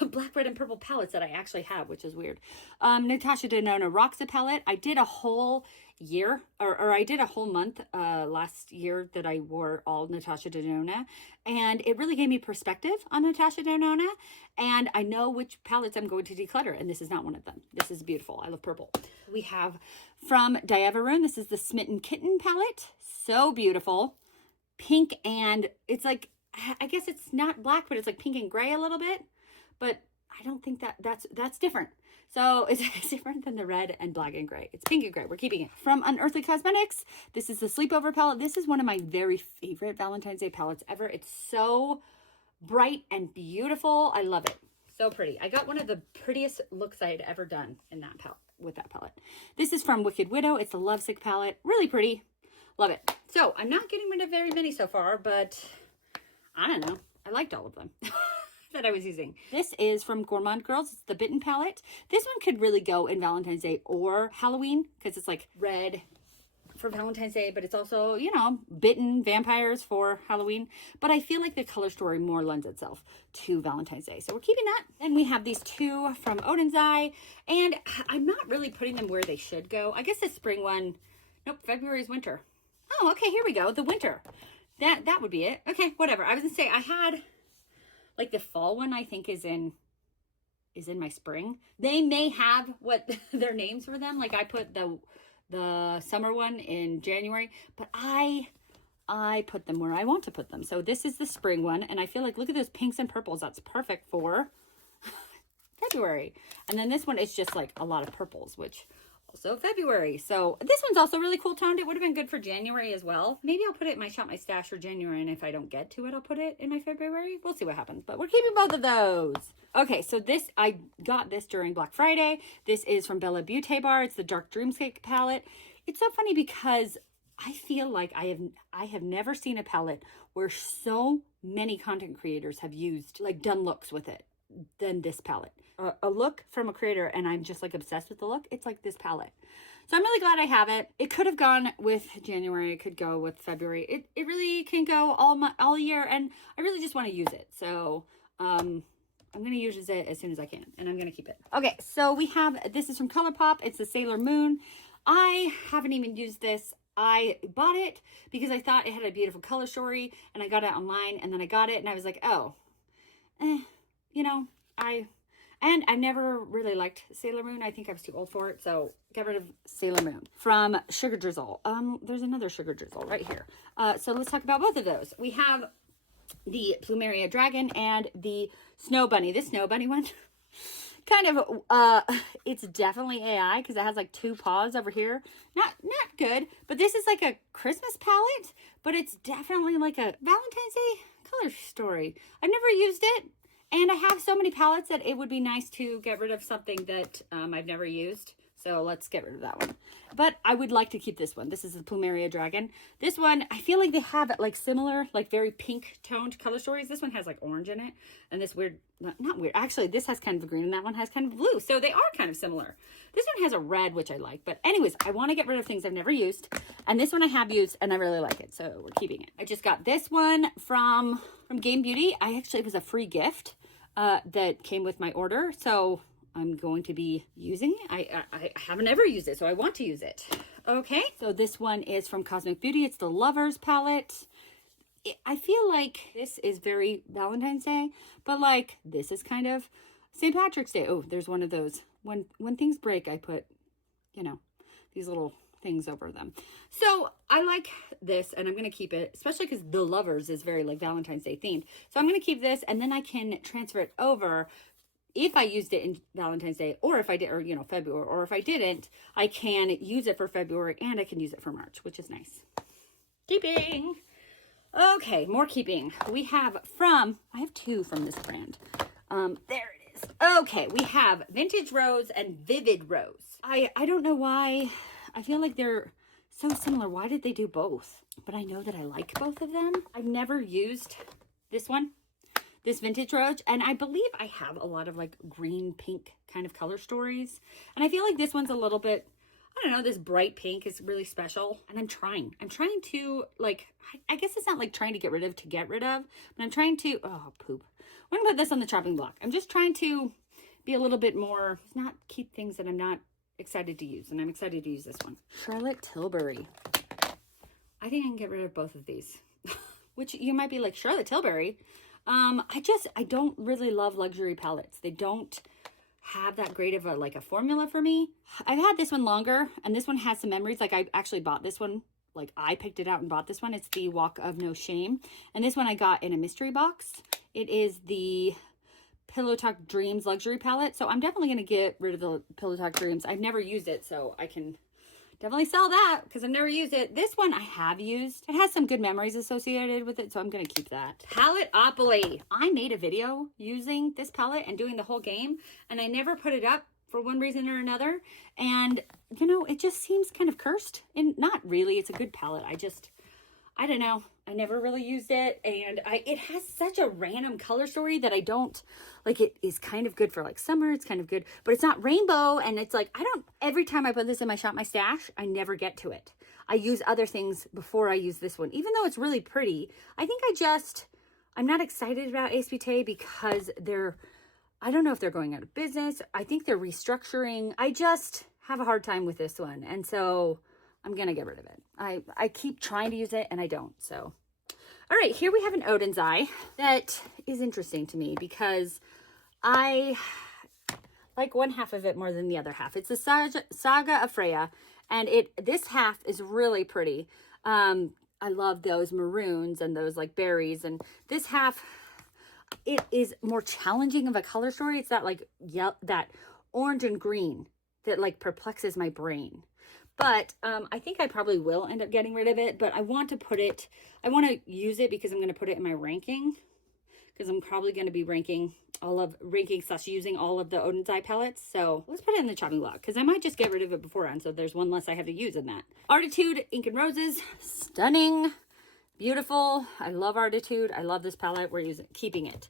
black, red, and purple palettes that I actually have, which is weird. Natasha Denona Roxa palette. I did a whole year, or I did a whole month last year that I wore all Natasha Denona, and it really gave me perspective on Natasha Denona, and I know which palettes I'm going to declutter, and this is not one of them. This is beautiful. I love purple. We have from Diavaroon, this is the Smitten Kitten palette. So beautiful. Pink, and it's like, I guess it's not black, but it's like pink and gray a little bit. But I don't think that's different. So it's different than the red and black and gray. It's pink and gray. We're keeping it. From Unearthly Cosmetics, this is the Sleepover palette. This is one of my very favorite Valentine's Day palettes ever. It's so bright and beautiful. I love it. So pretty. I got one of the prettiest looks I had ever done in that palette, with that palette. This is from Wicked Widow. It's the Lovesick palette. Really pretty. Love it. So I'm not getting rid of very many so far, but I don't know. I liked all of them. That I was using. This is from Gourmand Girls. It's the Bitten palette. This one could really go in Valentine's Day or Halloween because it's like red for Valentine's Day, but it's also, you know, bitten vampires for Halloween. But I feel like the color story more lends itself to Valentine's Day. So we're keeping that. And we have these two from Odin's Eye, and I'm not really putting them where they should go. I guess the spring one, nope, February is winter. Oh, okay, here we go. The winter. That would be it. Okay, whatever. I was gonna say I had like the fall one, I think is in my spring. They may have what their names for them. Like I put the summer one in January, but I put them where I want to put them. So this is the spring one, and I feel like, look at those pinks and purples. That's perfect for February. And then this one is just like a lot of purples, which also February. So this one's also really cool toned. It would have been good for January as well. Maybe I'll put it in my Shop My Stash for January, and if I don't get to it, I'll put it in my February. We'll see what happens, but we're keeping both of those. Okay, so this, I got this during Black Friday. This is from Bella Beauté Bar. It's the Dark Dreamscape palette. It's so funny because I feel like I have never seen a palette where so many content creators have used, like, done looks with it than this palette. A look from a creator, and I'm just like obsessed with the look. It's like this palette. So I'm really glad I have it. It could have gone with January. It could go with February. It really can go all year, and I really just want to use it. So I'm going to use it as soon as I can, and I'm going to keep it. Okay, so we have, this is from ColourPop. It's the Sailor Moon. I haven't even used this. I bought it because I thought it had a beautiful color story, and I got it online, and then I got it, and I was like, oh, you know, I've never really liked Sailor Moon. I think I was too old for it, so get rid of Sailor Moon. From Sugar Drizzle. There's another Sugar Drizzle right here. So let's talk about both of those. We have the Plumeria Dragon and the Snow Bunny. This Snow Bunny one, kind of, it's definitely AI because it has like two paws over here. Not good, but this is like a Christmas palette, but it's definitely like a Valentine's Day color story. I've never used it. And I have so many palettes that it would be nice to get rid of something that I've never used. So let's get rid of that one. But I would like to keep this one. This is the Plumeria Dragon. This one, I feel like they have like similar, like very pink toned color stories. This one has like orange in it. And this weird, not weird. Actually, this has kind of a green and that one has kind of blue. So they are kind of similar. This one has a red, which I like. But anyways, I want to get rid of things I've never used. And this one I have used and I really like it. So we're keeping it. I just got this one from Game Beauty. It was a free gift that came with my order. So I'm going to be using it. I haven't ever used it, so I want to use it. Okay, so this one is from Cosmic Beauty. It's the Lovers palette. I feel like this is very Valentine's Day, but like this is kind of St. Patrick's Day. Oh, there's one of those. When things break, I put, you know, these little things over them. So I like this, and I'm going to keep it, especially because the Lovers is very like Valentine's Day themed. So I'm going to keep this, and then I can transfer it over if I used it in Valentine's Day, or if I did, or, you know, February, or if I didn't, I can use it for February and I can use it for March, which is nice. Keeping. Okay, more keeping. We have I have two from this brand. There it is. Okay, we have Vintage Rose and Vivid Rose. I don't know why. I feel like they're so similar. Why did they do both? But I know that I like both of them. I've never used this one. This Vintage Rose, and I believe I have a lot of like green pink kind of color stories, and I feel like this one's a little bit, I don't know, this bright pink is really special. And I'm trying to, like, I guess it's not like trying to get rid of, but I'm trying to, oh, poop. I'm gonna put this on the chopping block. I'm just trying to be a little bit more, not keep things that I'm not excited to use. And I'm excited to use this one. Charlotte Tilbury. I think I can get rid of both of these. Which you might be like, Charlotte Tilbury? I don't really love luxury palettes. They don't have that great of a formula for me. I've had this one longer, and this one has some memories. Like, I actually bought this one. Like, I picked it out and bought this one. It's the Walk of No Shame. And this one I got in a mystery box. It is the Pillow Talk Dreams luxury palette. So I'm definitely going to get rid of the Pillow Talk Dreams. I've never used it, so I can definitely sell that because I've never used it. This one I have used. It has some good memories associated with it, so I'm going to keep that. Paletteopoly. I made a video using this palette and doing the whole game, and I never put it up for one reason or another. And, you know, it just seems kind of cursed. And not really. It's a good palette. I don't know. I never really used it, and it has such a random color story that I don't, like, it is kind of good for, like, summer. It's kind of good, but it's not rainbow, and it's like, every time I put this in my Shop My Stash, I never get to it. I use other things before I use this one, even though it's really pretty. I think I'm not excited about ASPT because I don't know if they're going out of business. I think they're restructuring. I just have a hard time with this one, and so I'm going to get rid of it. I keep trying to use it and I don't. So, all right, here we have an Odin's Eye that is interesting to me because I like one half of it more than the other half. It's the Saga of Freya, and this half is really pretty. I love those maroons and those like berries, and this half, it is more challenging of a color story. It's that like that orange and green that like perplexes my brain. But I think I probably will end up getting rid of it, but I want to use it because I'm going to put it in my ranking, because I'm probably going to be ranking using all of the Odin's Eye palettes. So let's put it in the chopping block because I might just get rid of it beforehand, so there's one less I have to use in that. Artitude Ink and Roses, stunning, beautiful. I love Artitude. I love this palette. We're keeping it.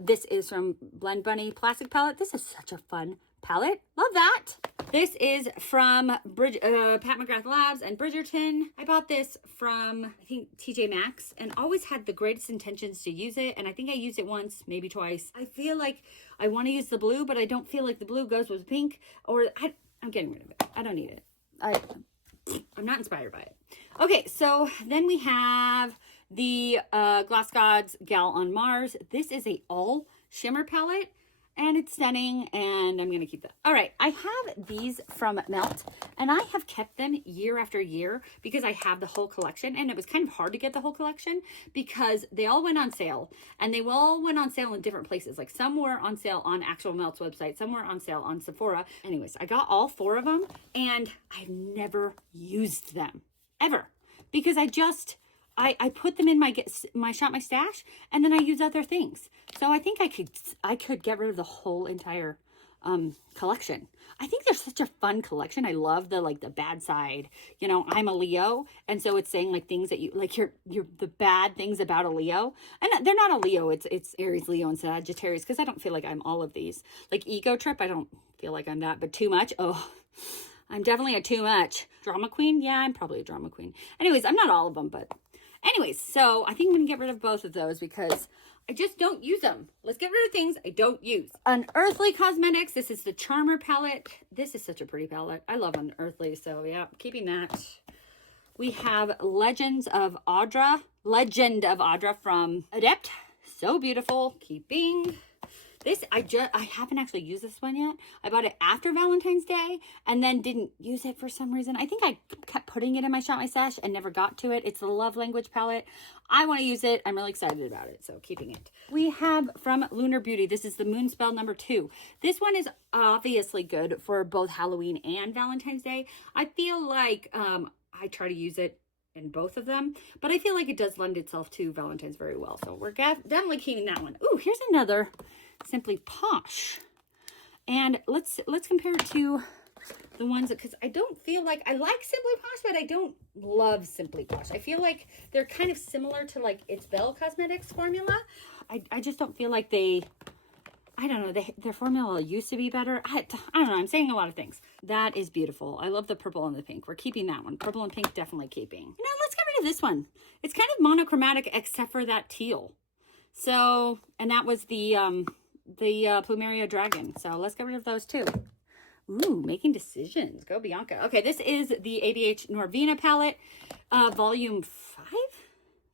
This is from Blend Bunny Plastic Palette. This is such a fun palette. Love that. This is from Pat McGrath Labs and Bridgerton. I bought this from, I think, TJ Maxx, and always had the greatest intentions to use it. And I think I used it once, maybe twice. I feel like I want to use the blue, but I don't feel like the blue goes with pink. Or I'm getting rid of it. I don't need it. I'm not inspired by it. Okay, so then we have the Glass Gods Gal on Mars. This is a all shimmer palette, and it's stunning, and I'm going to keep that. All right, I have these from Melt, and I have kept them year after year because I have the whole collection, and it was kind of hard to get the whole collection because they all went on sale, and they all went on sale in different places. Like, some were on sale on actual Melt's website, some were on sale on Sephora. Anyways, I got all 4 of them, and I've never used them, ever, because I put them in my Shop My Stash, and then I use other things. So I think I could get rid of the whole entire collection. I think they're such a fun collection. I love the bad side. You know, I'm a Leo, and so it's saying like things that you like you're the bad things about a Leo. And they're not a Leo. It's Aries, Leo, and Sagittarius, because I don't feel like I'm all of these. Like Ego Trip, I don't feel like I'm that, but Too Much, oh, I'm definitely a too much. Drama Queen, yeah, I'm probably a drama queen. Anyways, I'm not all of them, but anyways, so I think I'm going to get rid of both of those because I just don't use them. Let's get rid of things I don't use. Unearthly Cosmetics. This is the Charmer palette. This is such a pretty palette. I love Unearthly, so yeah, keeping that. We have Legend of Audra from Adept. So beautiful. Keeping. This, I haven't actually used this one yet. I bought it after Valentine's Day and then didn't use it for some reason. I think I kept putting it in my Shop My Stash and never got to it. It's the Love Language palette. I want to use it. I'm really excited about it, so keeping it. We have from Lunar Beauty. This is the Moonspell number 2. This one is obviously good for both Halloween and Valentine's Day. I feel like I try to use it in both of them, but I feel like it does lend itself to Valentine's very well. So we're definitely keeping that one. Ooh, here's another Simply Posh, and let's compare it to the ones because I don't feel like I like Simply Posh, but I don't love Simply Posh. I feel like they're kind of similar to like It's Belle Cosmetics formula. I just don't feel like they I don't know, their formula used to be better. I don't know, I'm saying a lot of things. That is beautiful. I love the purple and the pink. We're keeping that one. Purple and pink, definitely keeping. You know, let's get rid of this one. It's kind of monochromatic except for that teal. So, and that was the Plumeria Dragon. So let's get rid of those too. Ooh, making decisions. Go Bianca. Okay, this is the ABH Norvina palette, volume 5?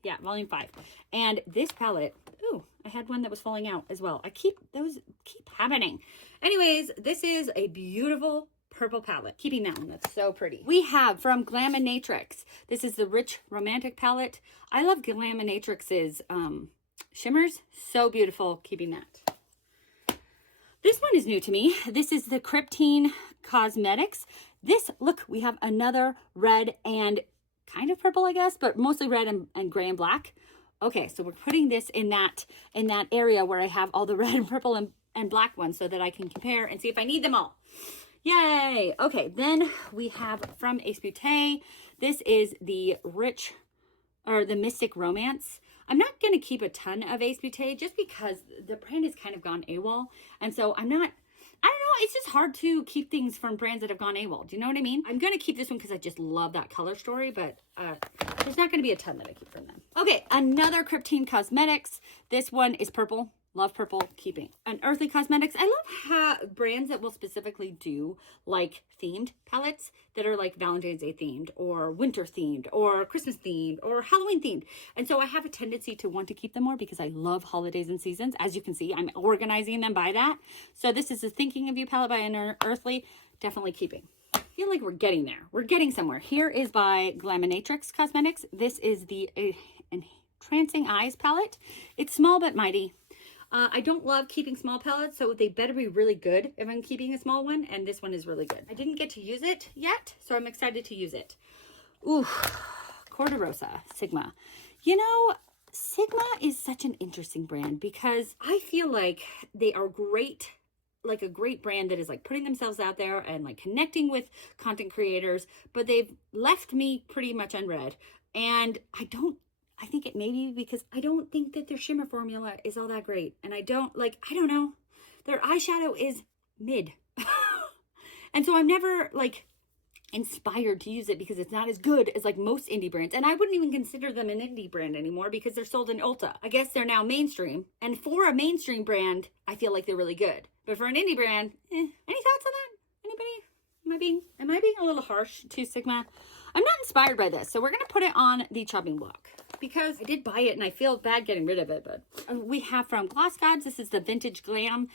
Yeah, volume 5. And this palette, ooh, I had one that was falling out as well. Those keep happening. Anyways, this is a beautiful purple palette. Keeping that one, that's so pretty. We have from Glaminatrix. This is the Rich Romantic palette. I love Glaminatrix's shimmers. So beautiful, keeping that. This one is new to me. This is the Cryptine Cosmetics. This, look, we have another red and kind of purple, I guess, but mostly red and gray and black. Okay, so we're putting this in that area where I have all the red and purple and black ones so that I can compare and see if I need them all. Yay! Okay, then we have from Ace Beauté. This is the the Mystic Romance. I'm not going to keep a ton of Ace Beauté just because the brand has kind of gone AWOL. And so I don't know, it's just hard to keep things from brands that have gone AWOL. Do you know what I mean? I'm going to keep this one because I just love that color story, but there's not going to be a ton that I keep from them. Okay, another Cryptine Cosmetics. This one is purple. Love purple, keeping. And Earthly Cosmetics. I love how brands that will specifically do like themed palettes that are like Valentine's Day themed or winter themed or Christmas themed or Halloween themed. And so I have a tendency to want to keep them more because I love holidays and seasons. As you can see, I'm organizing them by that. So this is the Thinking of You palette by Earthly. Definitely keeping. I feel like we're getting there. We're getting somewhere. Here is by Glaminatrix Cosmetics. This is the Entrancing Eyes palette. It's small but mighty. I don't love keeping small palettes, so they better be really good if I'm keeping a small one, and this one is really good. I didn't get to use it yet, so I'm excited to use it. Ooh, Corderosa, Sigma. You know, Sigma is such an interesting brand because I feel like they are great, like a great brand that is like putting themselves out there and like connecting with content creators, but they've left me pretty much unread, and I think it may be because I don't think that their shimmer formula is all that great. And I don't know. Their eyeshadow is mid. And so I'm never like inspired to use it because it's not as good as like most indie brands. And I wouldn't even consider them an indie brand anymore because they're sold in Ulta. I guess they're now mainstream. And for a mainstream brand, I feel like they're really good. But for an indie brand, any thoughts on that? Anybody? Am I being a little harsh to Sigma? I'm not inspired by this. So we're going to put it on the chopping block because I did buy it and I feel bad getting rid of it. But we have from Gloss Gods, this is the Vintage Glam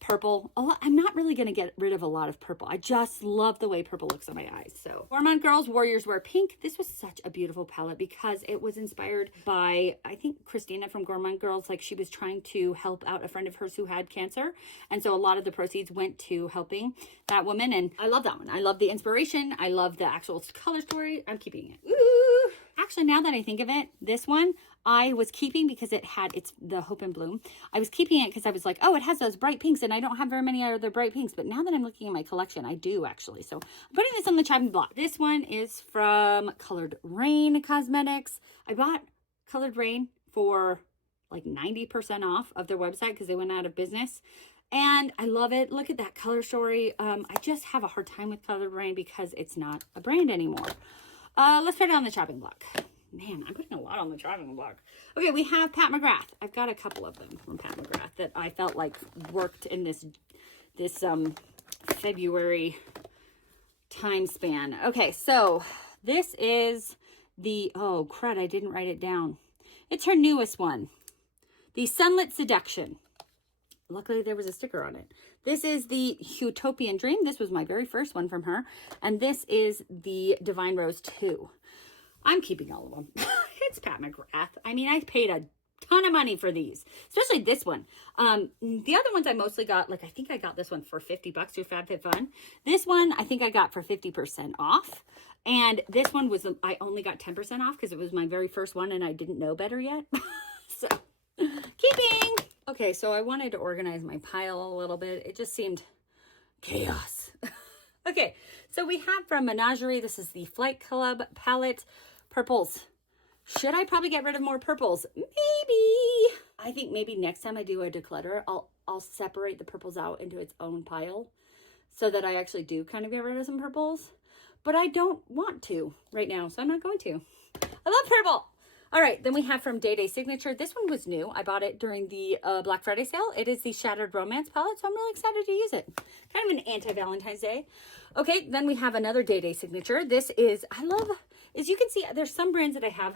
purple. I'm not really going to get rid of a lot of purple. I just love the way purple looks on my eyes. So Gourmand Girls Warriors Wear Pink. This was such a beautiful palette because it was inspired by, I think, Christina from Gourmand Girls. Like she was trying to help out a friend of hers who had cancer. And so a lot of the proceeds went to helping that woman. And I love that one. I love the inspiration. I love the actual color story. I'm keeping it. Ooh. Actually, now that I think of it, this one I was keeping because it's the Hope and Bloom. I was keeping it because I was like, oh, it has those bright pinks and I don't have very many other bright pinks. But now that I'm looking at my collection, I do actually. So I'm putting this on the chopping block. This one is from Colored Rain Cosmetics. I bought Colored Rain for like 90% off of their website because they went out of business. And I love it. Look at that color story. I just have a hard time with Colored Rain because it's not a brand anymore. Let's put it on the chopping block. Man, I'm putting a lot on the chopping block. Okay, we have Pat McGrath. I've got a couple of them from Pat McGrath that I felt like worked in this February time span. Okay, so this is the, oh crud, I didn't write it down. It's her newest one, the Sunlit Seduction. Luckily, there was a sticker on it. This is the Utopian Dream. This was my very first one from her. And this is the Divine Rose 2. I'm keeping all of them. It's Pat McGrath. I mean, I paid a ton of money for these, especially this one. The other ones I mostly got, like I think I got this one for $50 through FabFitFun. This one I think I got for 50% off. And this one was, I only got 10% off because it was my very first one and I didn't know better yet. So, keeping. Okay, so I wanted to organize my pile a little bit. It just seemed chaos. Okay, so we have from Menagerie, this is the Flight Club palette. Purples. Should I probably get rid of more purples? Maybe. I think maybe next time I do a declutter, I'll separate the purples out into its own pile so that I actually do kind of get rid of some purples. But I don't want to right now, so I'm not going to. I love purple. All right, then we have from Day Day Signature. This one was new. I bought it during the Black Friday sale. It is the Shattered Romance palette, so I'm really excited to use it. Kind of an anti-Valentine's Day. Okay, then we have another Day Day Signature. This is, I love, as you can see, there's some brands that I have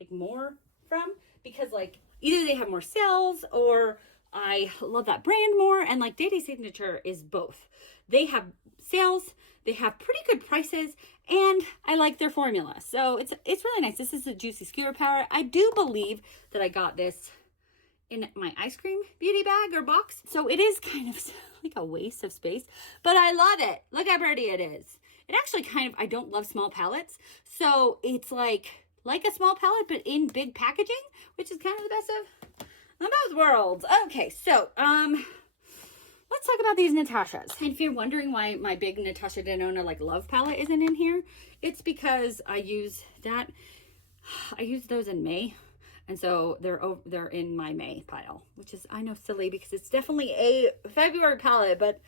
like more from because like either they have more sales or I love that brand more, and like Day Day Signature is both. They have sales, they have pretty good prices, and I like their formula. So it's really nice. This is a Juicy Skewer Power. I do believe that I got this in my ice cream beauty bag or box. So it is kind of like a waste of space, but I love it. Look how pretty it is. It actually kind of, I don't love small palettes. So it's like a small palette, but in big packaging, which is kind of the best of both worlds. Okay, so let's talk about these Natashas. And if you're wondering why my big Natasha Denona like love palette isn't in here, it's because I use those in May, and so they're in my May pile, which is, I know, silly because it's definitely a February palette, but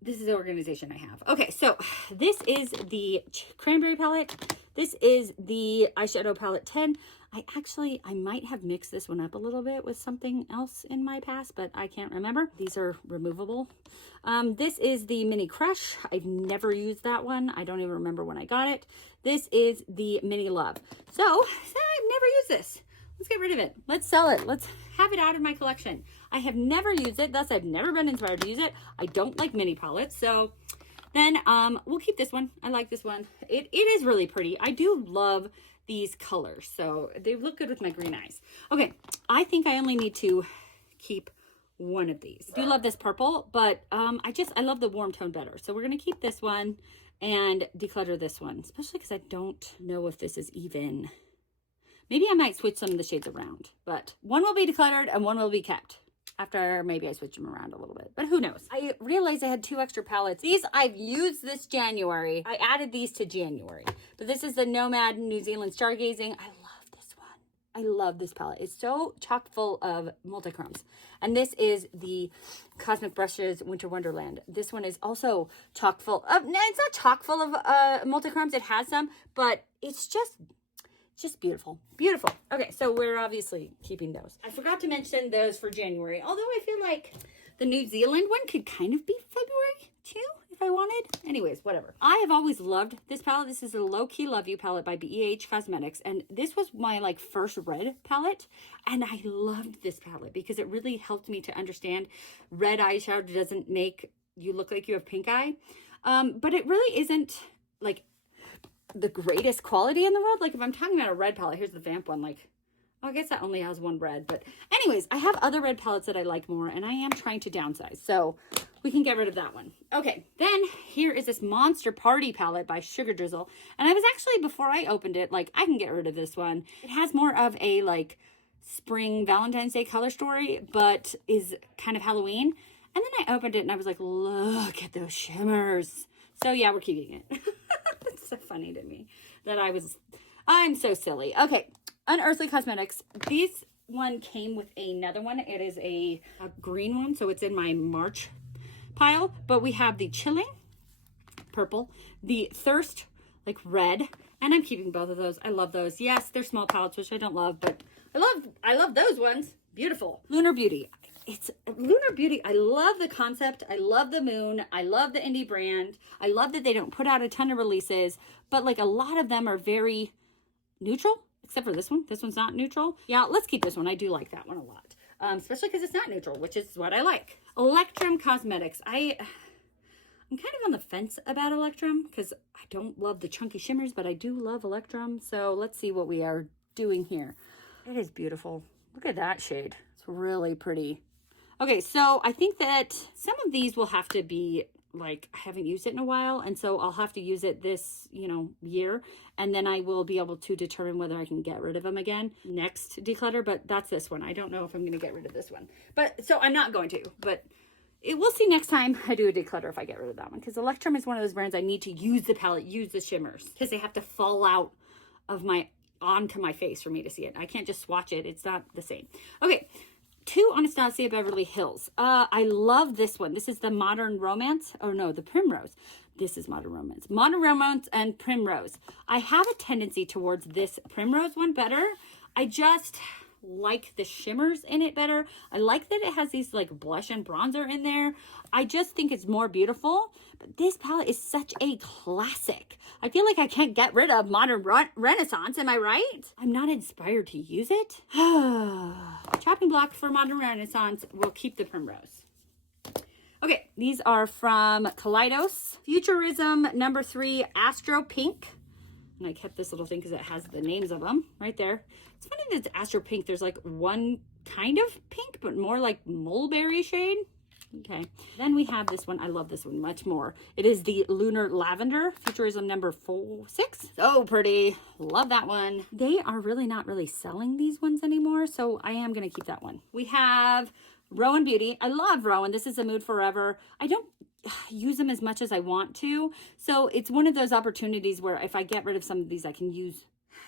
this is the organization I have. Okay, so this is the Cranberry palette. This is the Eyeshadow palette 10. I might have mixed this one up a little bit with something else in my past, but I can't remember. These are removable. This is the Mini Crush. I've never used that one. I don't even remember when I got it. This is the Mini Love. So I've never used this. Let's get rid of it. Let's sell it. Let's have it out of my collection. I have never used it, thus I've never been inspired to use it. I don't like mini palettes, so then we'll keep this one. I like this one. It is really pretty. I do love these colors, so they look good with my green eyes. Okay, I think I only need to keep one of these. I do love this purple, but I love the warm tone better. So we're gonna keep this one and declutter this one, especially because I don't know if this is even. Maybe I might switch some of the shades around, but one will be decluttered and one will be kept. After maybe I switch them around a little bit, but who knows? I realized I had 2 extra palettes. These I've used this January. I added these to January, but this is the Nomad New Zealand Stargazing. I love this one. I love this palette. It's so chock full of multichromes. And this is the Cosmic Brushes Winter Wonderland. This one is also chock full of, no, it's not chock full of multichromes. It has some, but it's just beautiful. Beautiful. Okay, so we're obviously keeping those. I forgot to mention those for January, although I feel like the New Zealand one could kind of be February too, if I wanted. Anyways, whatever. I have always loved this palette. This is a Low Key Love You palette by BEH Cosmetics, and this was my like first red palette, and I loved this palette because it really helped me to understand red eyeshadow doesn't make you look like you have pink eye, but it really isn't like the greatest quality in the world. Like if I'm talking about a red palette, here's the Vamp one. Like, oh, I guess that only has one red, but anyways, I have other red palettes that I like more, and I am trying to downsize, so we can get rid of that one. Okay, then here is this Monster Party palette by Sugar Drizzle, and I was actually, before I opened it, like, I can get rid of this one. It has more of a like spring Valentine's Day color story, but is kind of Halloween. And then I opened it and I was like, look at those shimmers. So yeah, we're keeping it. It's so funny to me that I'm so silly. Okay, Unearthly Cosmetics. This one came with another one. It is a green one, so it's in my March pile. But we have the Chilling purple, the Thirst like red, and I'm keeping both of those. I love those. Yes, they're small palettes, which I don't love, but I love those ones. Beautiful. Lunar Beauty. It's Lunar Beauty. I love the concept. I love the moon. I love the indie brand. I love that they don't put out a ton of releases, but like a lot of them are very neutral, except for this one. This one's not neutral. Yeah, let's keep this one. I do like that one a lot, especially because it's not neutral, which is what I like. Electrum Cosmetics. I'm kind of on the fence about Electrum because I don't love the chunky shimmers, but I do love Electrum. So let's see what we are doing here. It is beautiful. Look at that shade. It's really pretty. Okay, so I think that some of these will have to be like, I haven't used it in a while, and so I'll have to use it this, year, and then I will be able to determine whether I can get rid of them again next declutter, but that's this one. I don't know if I'm going to get rid of this one, but so I'm not going to, but we'll see next time I do a declutter if I get rid of that one, because Electrum is one of those brands I need to use the palette, use the shimmers, because they have to fall out of onto my face for me to see it. I can't just swatch it. It's not the same. Okay. to Anastasia Beverly Hills. I love this one. This is the Modern Romance. Oh no, the Primrose. This is Modern Romance. Modern Romance and Primrose. I have a tendency towards this Primrose one better. I just like the shimmers in it better. I like that it has these like blush and bronzer in there. I just think it's more beautiful. But this palette is such a classic. I feel like I can't get rid of Modern Renaissance. Am I right? I'm not inspired to use it. Chopping block for Modern Renaissance. We'll keep the Primrose. Okay, these are from Kaleidos. Futurism number 3, Astro Pink. And I kept this little thing because it has the names of them right there. It's funny that it's Astro Pink. There's like one kind of pink, but more like mulberry shade. Okay. Then we have this one. I love this one much more. It is the Lunar Lavender, Futurism number 6. So pretty. Love that one. They are really not really selling these ones anymore, so I am going to keep that one. We have Rowan Beauty. I love Rowan. This is a Mood Forever. I don't use them as much as I want to. So it's one of those opportunities where if I get rid of some of these, I can use,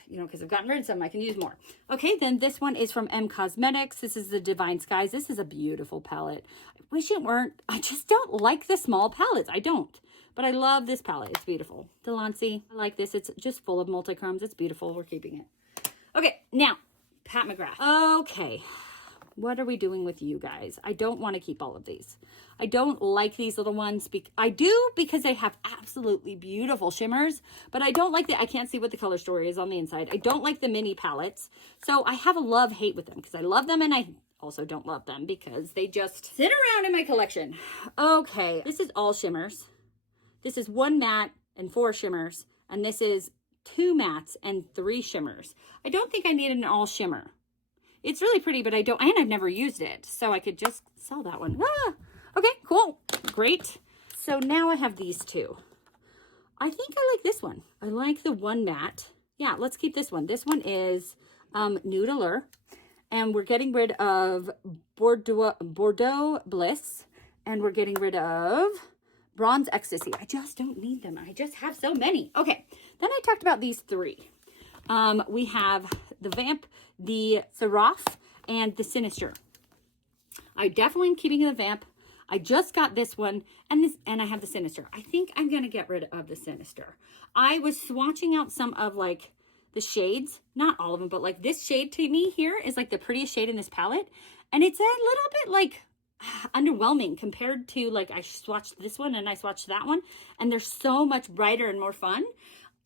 you know, because I've gotten rid of some, I can use more. Okay, then this one is from M Cosmetics. This is the Divine Skies. This is a beautiful palette. I wish it weren't. I just don't like the small palettes. I don't. But I love this palette. It's beautiful. Delancey. I like this. It's just full of multi-chromes. It's beautiful. We're keeping it. Okay, now, Pat McGrath. Okay. What are we doing with you guys? I don't want to keep all of these. I don't like these little ones. I do because they have absolutely beautiful shimmers, but I don't like that. I can't see what the color story is on the inside. I don't like the mini palettes. So I have a love-hate with them because I love them and I also don't love them because they just sit around in my collection. Okay, this is all shimmers. This is 1 matte and 4 shimmers, and this is 2 mattes and 3 shimmers. I don't think I need an all shimmer. It's really pretty, but I don't, and I've never used it, so I could just sell that one. Ah, okay, cool, great. So now I have these 2. I think I like this one. I like the 1 matte. Yeah, let's keep this one. This one is Nude Allure, and we're getting rid of Bordeaux Bliss, and we're getting rid of Bronze Ecstasy. I just don't need them. I just have so many. Okay, then I talked about these 3. We have the Vamp, the Seraph, and the Sinister. I definitely am keeping the Vamp. I just got this one, and I have the Sinister. I think I'm going to get rid of the Sinister. I was swatching out some of like the shades, not all of them, but like this shade to me here is like the prettiest shade in this palette. And it's a little bit like underwhelming compared to like I swatched this one and I swatched that one. And they're so much brighter and more fun.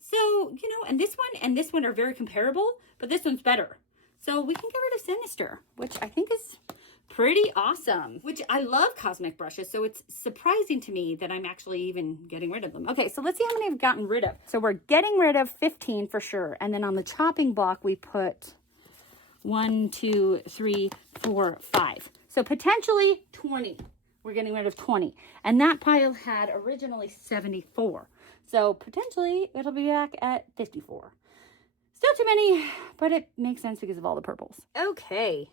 So, you know, and this one are very comparable, but this one's better. So we can get rid of Sinister, which I think is pretty awesome, which I love cosmic brushes. So it's surprising to me that I'm actually even getting rid of them. Okay, so let's see how many I've gotten rid of. So we're getting rid of 15 for sure. And then on the chopping block, we put 1, 2, 3, 4, 5. So potentially 20. We're getting rid of 20. And that pile had originally 74. So potentially it'll be back at 54. Still too many, but it makes sense because of all the purples. Okay,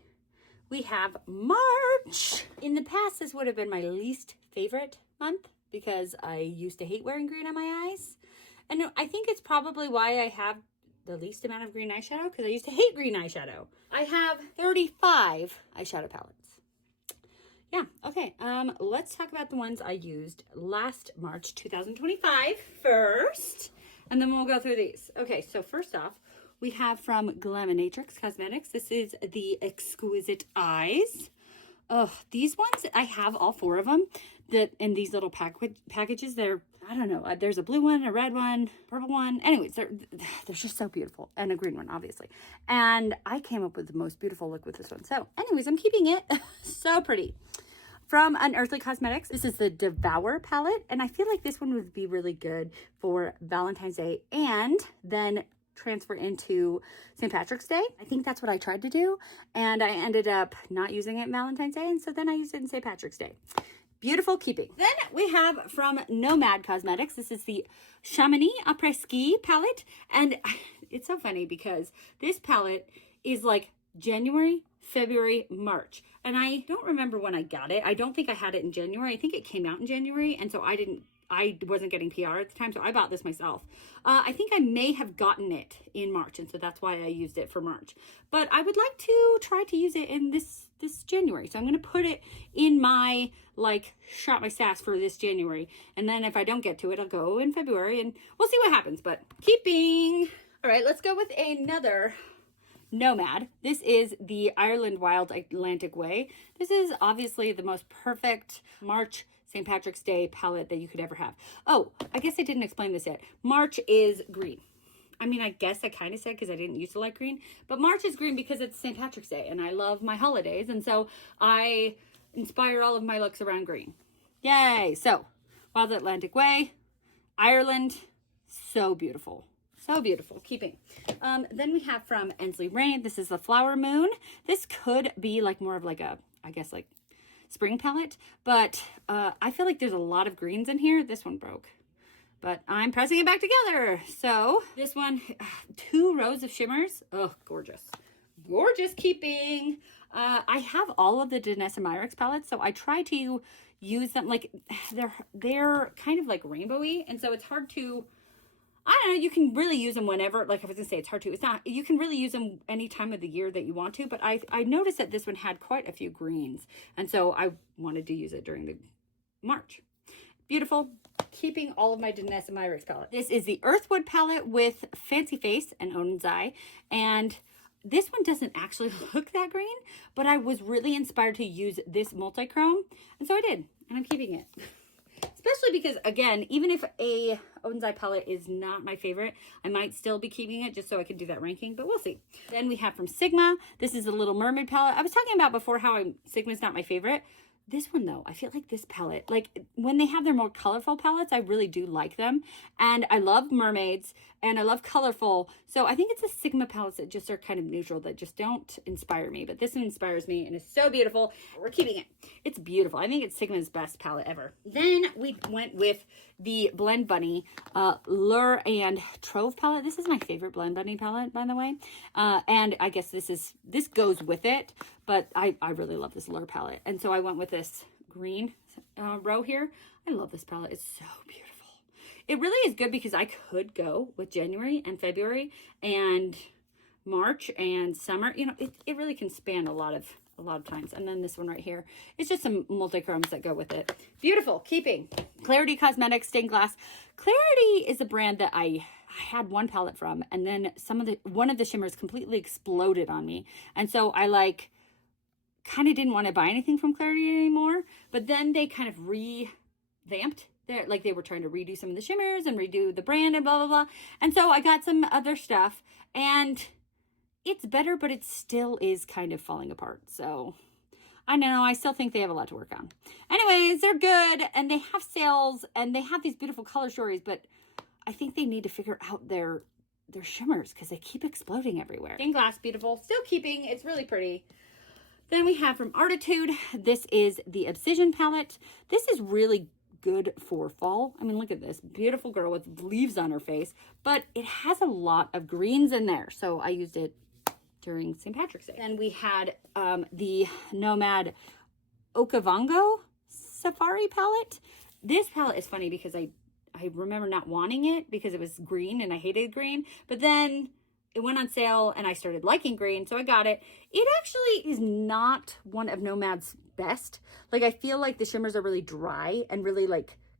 we have March. In the past, this would have been my least favorite month because I used to hate wearing green on my eyes. And I think it's probably why I have the least amount of green eyeshadow because I used to hate green eyeshadow. I have 35 eyeshadow palettes. Yeah, okay, let's talk about the ones I used last March 2025 first, and then we'll go through these. Okay, so first off, we have from Glaminatrix Cosmetics. This is the Exquisite Eyes. Oh, these ones, I have all 4 of them that in these little packages. They're, I don't know, there's a blue one, a red one, purple one. Anyways, they're just so beautiful. And a green one, obviously. And I came up with the most beautiful look with this one. So anyways, I'm keeping it. So pretty. From Unearthly Cosmetics, this is the Devour palette. And I feel like this one would be really good for Valentine's Day and then transfer into St. Patrick's Day. I think that's what I tried to do. And I ended up not using it in Valentine's Day. And so then I used it in St. Patrick's Day. Beautiful keeping. Then we have from Nomad Cosmetics. This is the Chamonix Après Ski palette. And it's so funny because this palette is like January, February, March. And I don't remember when I got it. I don't think I had it in January. I think it came out in January. And so I didn't I wasn't getting PR at the time, so I bought this myself. I think I may have gotten it in March, and so that's why I used it for March. But I would like to try to use it in this January. So I'm going to put it in my, like, shop my stash for this January. And then if I don't get to it, I'll go in February, and we'll see what happens. But keeping. All right, let's go with another Nomad. This is the Ireland Wild Atlantic Way. This is obviously the most perfect March St. Patrick's Day palette that you could ever have. Oh, I guess I didn't explain this yet. March is green. I mean, I guess I kind of said because I didn't used to like green, but March is green because it's St. Patrick's Day and I love my holidays. And so I inspire all of my looks around green. Yay. So Wild Atlantic Way, Ireland, so beautiful. So beautiful. Keeping. Then we have from Ensley Rain. This is the Flower Moon. This could be like more of like a, I guess like spring palette, but I feel like there's a lot of greens in here. This one broke, but I'm pressing it back together. So this one, 2 rows of shimmers. Oh, gorgeous. Gorgeous. Keeping. I have all of the Danessa Myricks palettes, so I try to use them like they're kind of like rainbowy, and so it's hard to, I don't know, you can really use them whenever, like I was gonna say, it's hard to, it's not, you can really use them any time of the year that you want to, but I noticed that this one had quite a few greens, and so I wanted to use it during the March. Beautiful. Keeping all of my Danessa Myricks palette. This is the Earthwood palette with Fancy Face and Odin's Eye, and this one doesn't actually look that green, but I was really inspired to use this multi-chrome, and so I did, and I'm keeping it. Especially because, again, even if a Odin's Eye palette is not my favorite, I might still be keeping it just so I can do that ranking, but we'll see. Then we have from Sigma, this is the Little Mermaid palette. I was talking about before how Sigma's not my favorite. This one, though, I feel like this palette, like when they have their more colorful palettes, I really do like them. And I love mermaids and I love colorful. So I think it's the Sigma palettes that just are kind of neutral, that just don't inspire me. But this one inspires me and it's so beautiful. We're keeping it. It's beautiful. I think it's Sigma's best palette ever. Then we went with the Blend Bunny Lure and Trove palette. This is my favorite Blend Bunny palette, by the way. And I guess this goes with it. But I really love this Lure palette. And so I went with this green row here. I love this palette. It's so beautiful. It really is good because I could go with January and February and March and summer. You know, it really can span a lot of times. And then this one right here, it's just some multi-chromes that go with it. Beautiful. Keeping. Clarity Cosmetics Stained Glass. Clarity is a brand that I had one palette from, and then one of the shimmers completely exploded on me. And so I kind of didn't want to buy anything from Clarity anymore, but then they kind of revamped they were trying to redo some of the shimmers and redo the brand and blah, blah, blah. And so I got some other stuff and it's better, but it still is kind of falling apart. So I know, I still think they have a lot to work on. Anyways, they're good and they have sales and they have these beautiful color stories, but I think they need to figure out their shimmers because they keep exploding everywhere. Stained glass, beautiful. Still keeping. It's really pretty. Then we have from Artitude, this is the Obsidian palette. This is really good for fall. I mean, look at this beautiful girl with leaves on her face, but it has a lot of greens in there. So I used it during St. Patrick's Day. And we had the Nomad Okavango Safari palette. This palette is funny because I remember not wanting it because it was green and I hated green, but then it went on sale and I started liking green, so I got it. It actually is not one of Nomad's best. Like, I feel like the shimmers are really dry and really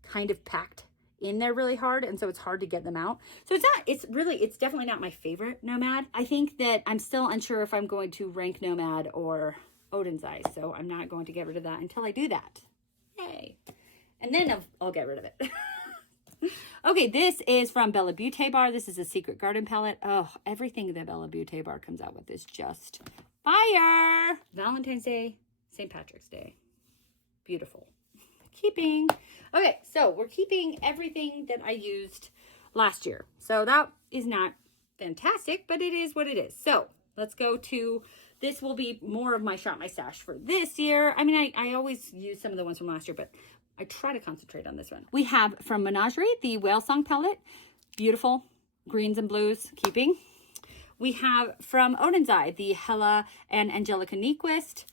kind of packed in there really hard, and so it's hard to get them out. So it's definitely not my favorite Nomad. I think that I'm still unsure if I'm going to rank Nomad or Odin's Eye, so I'm not going to get rid of that until I do that. Yay. And then I'll get rid of it. Okay, this is from Bella Beauté Bar. This is a Secret Garden palette. Oh, everything that Bella Beauté Bar comes out with is just fire. Valentine's Day, St. Patrick's Day. Beautiful. Keeping. Okay, so we're keeping everything that I used last year. So that is not fantastic, but it is what it is. So let's go to, this will be more of my Shop My Stash for this year. I mean, I always use some of the ones from last year, but I try to concentrate on this one. We have from Menagerie, the Whale Song palette. Beautiful. Greens and blues. Keeping. We have from Odin's Eye, the Hella and Angelica Nyquist.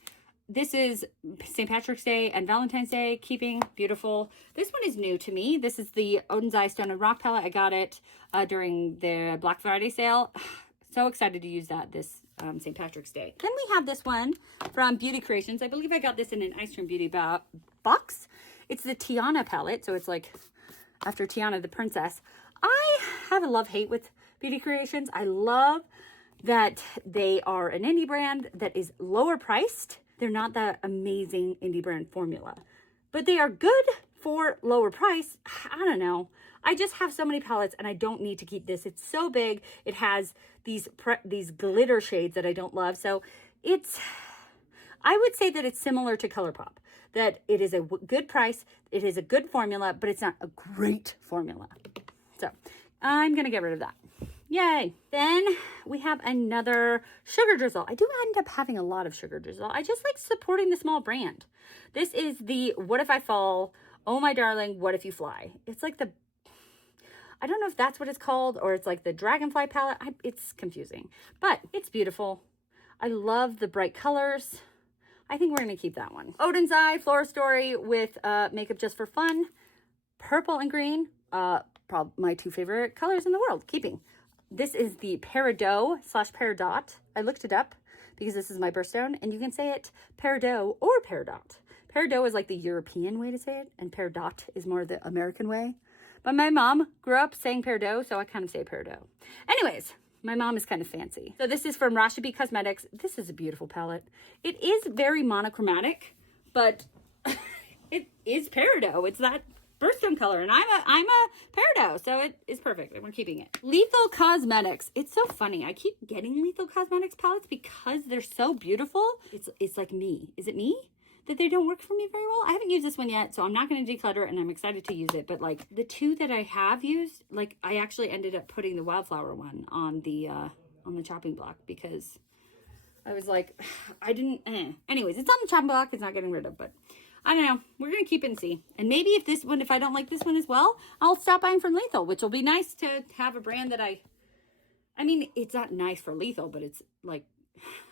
this is St. Patrick's Day and Valentine's Day. Keeping beautiful. This one is new to me. This is the Odin's Eye Stone and Rock palette. I got it during the Black Friday sale. So excited to use that this St. Patrick's Day. Then we have this one from Beauty Creations. I believe I got this in an Ice Cream Beauty box. It's the Tiana palette. So it's like after Tiana the princess. I have a love-hate with Beauty Creations. I love that they are an indie brand that is lower priced. They're not that amazing indie brand formula, but they are good for lower price. I don't know. I just have so many palettes and I don't need to keep this. It's so big. It has these glitter shades that I don't love. So I would say that it's similar to ColourPop, that it is a good price. It is a good formula, but it's not a great formula. So I'm going to get rid of that. Yay. Then we have another sugar drizzle. I do end up having a lot of sugar drizzle. I just like supporting the small brand. This is the What If I Fall? Oh my darling, What If You Fly? It's like the, I don't know if that's what it's called, or it's like the Dragonfly palette. It's confusing, but it's beautiful. I love the bright colors. I think we're going to keep that one. Odin's Eye Flora Story with Makeup Just for Fun. Purple and green. Probably my two favorite colors in the world. Keeping. This is the Peridot / Peridot. I looked it up because this is my birthstone, and you can say it Peridot or Peridot. Peridot is like the European way to say it, and Peridot is more the American way. But my mom grew up saying Peridot, so I kind of say Peridot. Anyways, my mom is kind of fancy. So this is from Rashabi Cosmetics. This is a beautiful palette. It is very monochromatic, but it is Peridot. It's that birthstone color, and I'm a Peridot, so it is perfect, and we're keeping it. Lethal Cosmetics. It's so funny. I keep getting Lethal Cosmetics palettes because they're so beautiful. It's like me. Is it me that they don't work for me very well? I haven't used this one yet, so I'm not going to declutter, and I'm excited to use it. But like the two that I have used, like I actually ended up putting the Wildflower one on the chopping block because I was like, I didn't. Anyways, it's on the chopping block. It's not getting rid of, but I don't know. We're going to keep it and see. And maybe if I don't like this one as well, I'll stop buying from Lethal, which will be nice to have a brand that I mean, it's not nice for Lethal, but it's like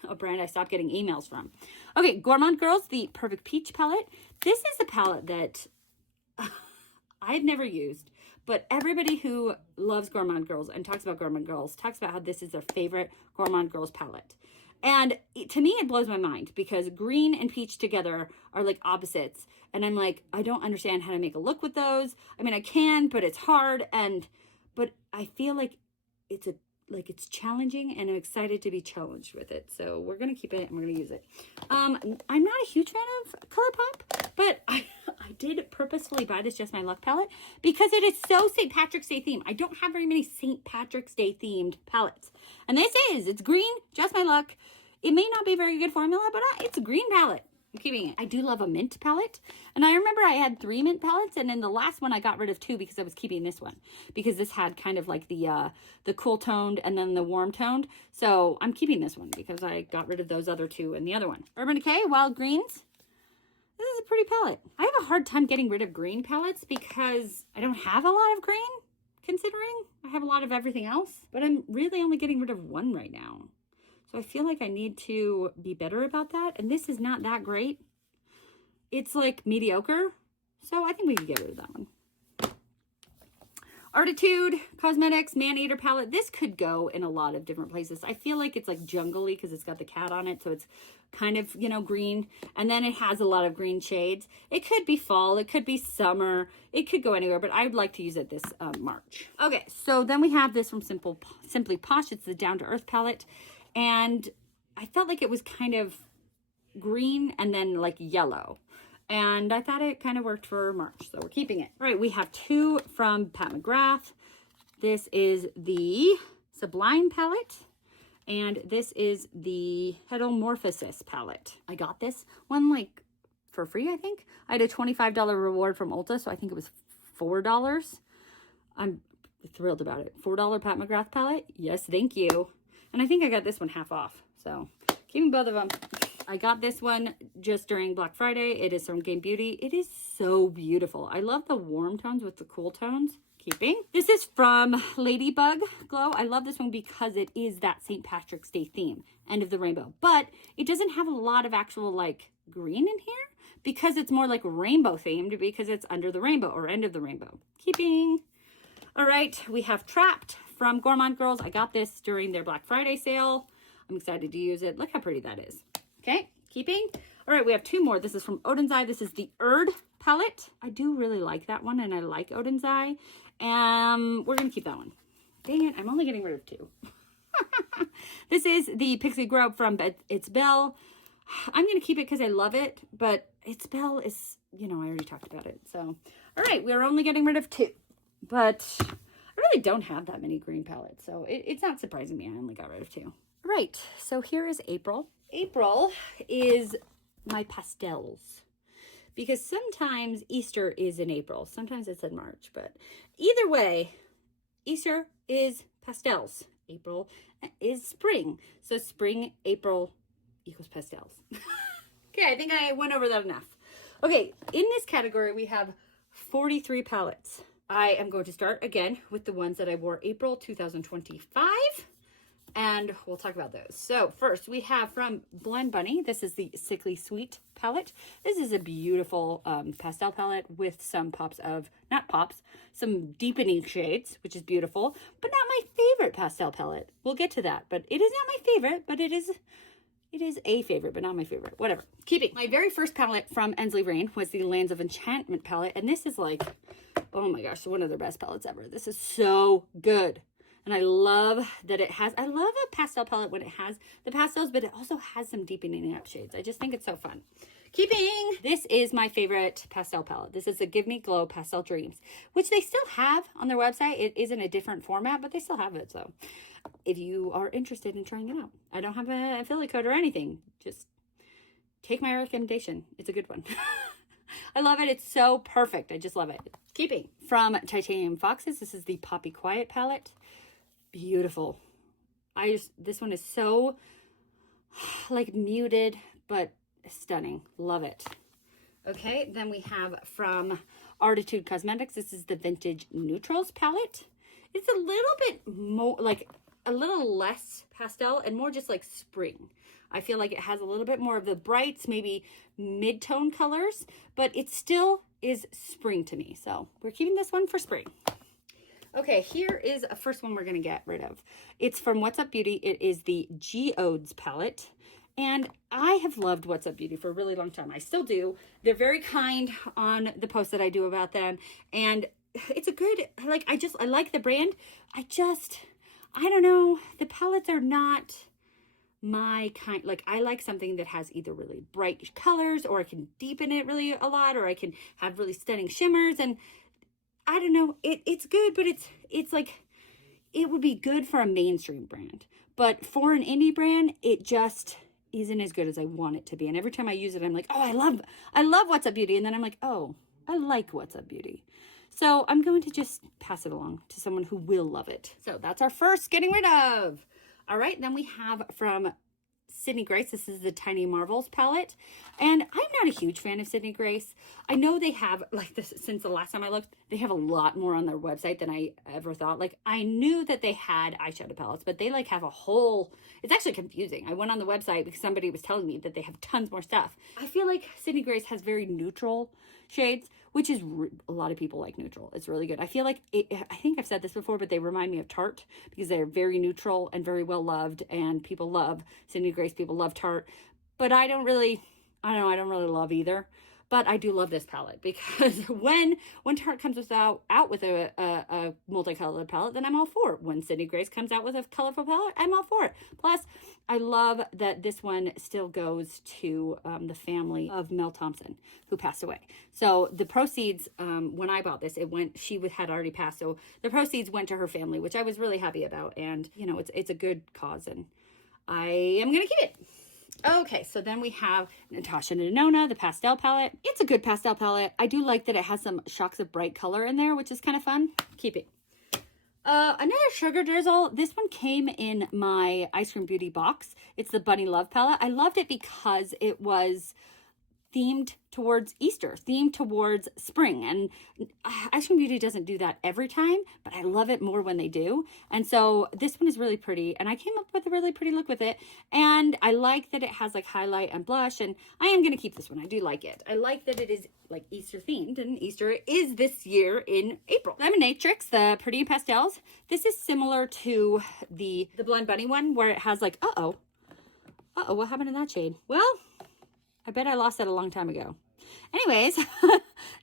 a brand I stopped getting emails from. Okay, Gourmand Girls, the Perfect Peach palette. This is a palette that I've never used, but everybody who loves Gourmand Girls and talks about Gourmand Girls talks about how this is their favorite Gourmand Girls palette. And to me, it blows my mind because green and peach together are like opposites. And I'm like, I don't understand how to make a look with those. I mean, I can, but it's hard. But I feel like it's challenging, and I'm excited to be challenged with it. So we're going to keep it and we're going to use it. I'm not a huge fan of ColourPop, but I did purposefully buy this Just My Luck palette because it is so St. Patrick's Day themed. I don't have very many St. Patrick's Day themed palettes. And it's green, Just My Luck. It may not be a very good formula, but it's a green palette. I'm keeping it. I do love a mint palette. And I remember I had 3 mint palettes, and in the last one I got rid of 2 because I was keeping this one. Because this had kind of like the cool toned and then the warm toned. So I'm keeping this one because I got rid of those other 2 in the other one. Urban Decay Wild Greens. This is a pretty palette. I have a hard time getting rid of green palettes because I don't have a lot of green, considering I have a lot of everything else. But I'm really only getting rid of 1 right now. So I feel like I need to be better about that. And this is not that great. It's like mediocre. So I think we can get rid of that one. Artitude Cosmetics Maneater palette. This could go in a lot of different places. I feel like it's like jungly because it's got the cat on it. So it's kind of, green. And then it has a lot of green shades. It could be fall. It could be summer. It could go anywhere. But I would like to use it this March. Okay, so then we have this from Simply Posh. It's the Down to Earth palette. And I felt like it was kind of green and then like yellow. And I thought it kind of worked for March, so we're keeping it. All right, we have 2 from Pat McGrath. This is the Sublime palette, and this is the Metamorphosis palette. I got this one like for free, I think. I had a $25 reward from Ulta, so I think it was $4. I'm thrilled about it. $4 Pat McGrath palette. Yes, thank you. And I think I got this one half off, so keeping both of them. I got this one just during Black Friday. It is from Game Beauty. It is so beautiful. I love the warm tones with the cool tones. Keeping. This is from Ladybug Glow. I love this one because it is that St. Patrick's Day theme, end of the rainbow. But it doesn't have a lot of actual like green in here because it's more like rainbow themed because it's under the rainbow or end of the rainbow. Keeping. All right, we have Trapped from Gourmand Girls. I got this during their Black Friday sale. I'm excited to use it. Look how pretty that is. Okay, keeping. All right, we have 2 more. This is from Odin's Eye. This is the Erd palette. I do really like that one, and I like Odin's Eye. We're going to keep that one. Dang it, I'm only getting rid of 2. This is the Pixie Grove from It's Belle. I'm going to keep it because I love it, but It's Belle is, you know, I already talked about it. So, all right, we're only getting rid of 2. But I really don't have that many green palettes, so it's not surprising me I only got rid of 2. All right, so here is April. April is my pastels, because sometimes Easter is in April, sometimes it's in March, but either way, Easter is pastels, April is spring, so spring, April equals pastels. Okay, I think I went over that enough. Okay, in this category we have 43 palettes. I am going to start again with the ones that I wore April 2025. And we'll talk about those. So first we have from Blend Bunny. This is the Sickly Sweet palette. This is a beautiful pastel palette with some pops of, not pops, some deepening shades, which is beautiful, but not my favorite pastel palette. We'll get to that, but it is not my favorite, but it is a favorite, but not my favorite. Whatever. Keeping. My very first palette from Ensley Rain was the Lands of Enchantment palette, and this is like, oh my gosh, one of their best palettes ever. This is so good. And I love that it has, I love a pastel palette when it has the pastels, but it also has some deepening up shades. I just think it's so fun. Keeping. This is my favorite pastel palette. This is the Give Me Glow Pastel Dreams, which they still have on their website. It is in a different format, but they still have it. So if you are interested in trying it out, I don't have an affiliate code or anything. Just take my recommendation. It's a good one. I love it. It's so perfect. I just love it. Keeping. From Titanium Foxes, this is the Poppy Quiet palette. Beautiful. This one is so like muted, but stunning. Love it. Okay, then we have from Artitude Cosmetics, this is the Vintage Neutrals palette. It's a little bit more, like a little less pastel and more just like spring. I feel like it has a little bit more of the brights, maybe mid-tone colors, but it still is spring to me. So we're keeping this one for spring. Okay, here is a first one we're going to get rid of. It's from What's Up Beauty. It is the Geodes palette. And I have loved What's Up Beauty for a really long time. I still do. They're very kind on the posts that I do about them. And it's a good, like, I like the brand. I don't know. The palettes are not my kind. Like, I like something that has either really bright colors, or I can deepen it really a lot, or I can have really stunning shimmers. And I don't know, it's good, but it's like, it would be good for a mainstream brand. But for an indie brand, it just isn't as good as I want it to be. And every time I use it, I'm like, oh, I love What's Up Beauty. And then I'm like, oh, I like What's Up Beauty. So I'm going to just pass it along to someone who will love it. So that's our first getting rid of. All right, then we have from Sydney Grace. This is the Tiny Marvels palette. And I'm not a huge fan of Sydney Grace. I know they have, like, this since the last time I looked, they have a lot more on their website than I ever thought. Like, I knew that they had eyeshadow palettes, but they like have a whole, it's actually confusing. I went on the website because somebody was telling me that they have tons more stuff. I feel like Sydney Grace has very neutral shades, which is, a lot of people like neutral. It's really good. I feel like, I think I've said this before, but they remind me of Tarte because they're very neutral and very well loved, and people love Sydney Grace, people love Tarte, but I don't really love either. But I do love this palette because when Tarte comes out with a multicolored palette, then I'm all for it. When Sydney Grace comes out with a colorful palette, I'm all for it. Plus, I love that this one still goes to the family of Mel Thompson, who passed away. So the proceeds, when I bought this, she had already passed. So the proceeds went to her family, which I was really happy about. And, you know, it's a good cause, and I am going to keep it. Okay, so then we have Natasha Denona, the pastel palette. It's a good pastel palette. I do like that it has some shocks of bright color in there, which is kind of fun. Keep it. Another Sugar Drizzle. This one came in my Ice Cream Beauty box. It's the Bunny Love palette. I loved it because it was themed towards Easter, themed towards spring. And Ice Cream Beauty doesn't do that every time, but I love it more when they do. And so this one is really pretty, and I came up with a really pretty look with it. And I like that it has like highlight and blush, and I am going to keep this one. I do like it. I like that it is like Easter themed, and Easter is this year in April. Lemonatrix, the Pretty Pastels. This is similar to the Blend Bunny one, where it has like, what happened to that shade? Well, I bet I lost that a long time ago. Anyways,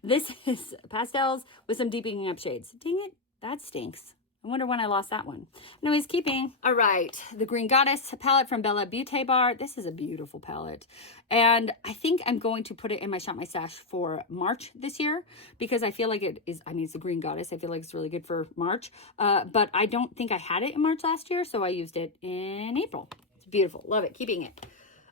this is pastels with some deepening up shades. Dang it, that stinks. I wonder when I lost that one. Anyways, keeping. All right, the Green Goddess palette from Bella Beauté Bar. This is a beautiful palette. And I think I'm going to put it in my Shop My Stash for March this year, because I feel like it is, I mean, it's the Green Goddess. I feel like it's really good for March. But I don't think I had it in March last year, so I used it in April. It's beautiful. Love it. Keeping it.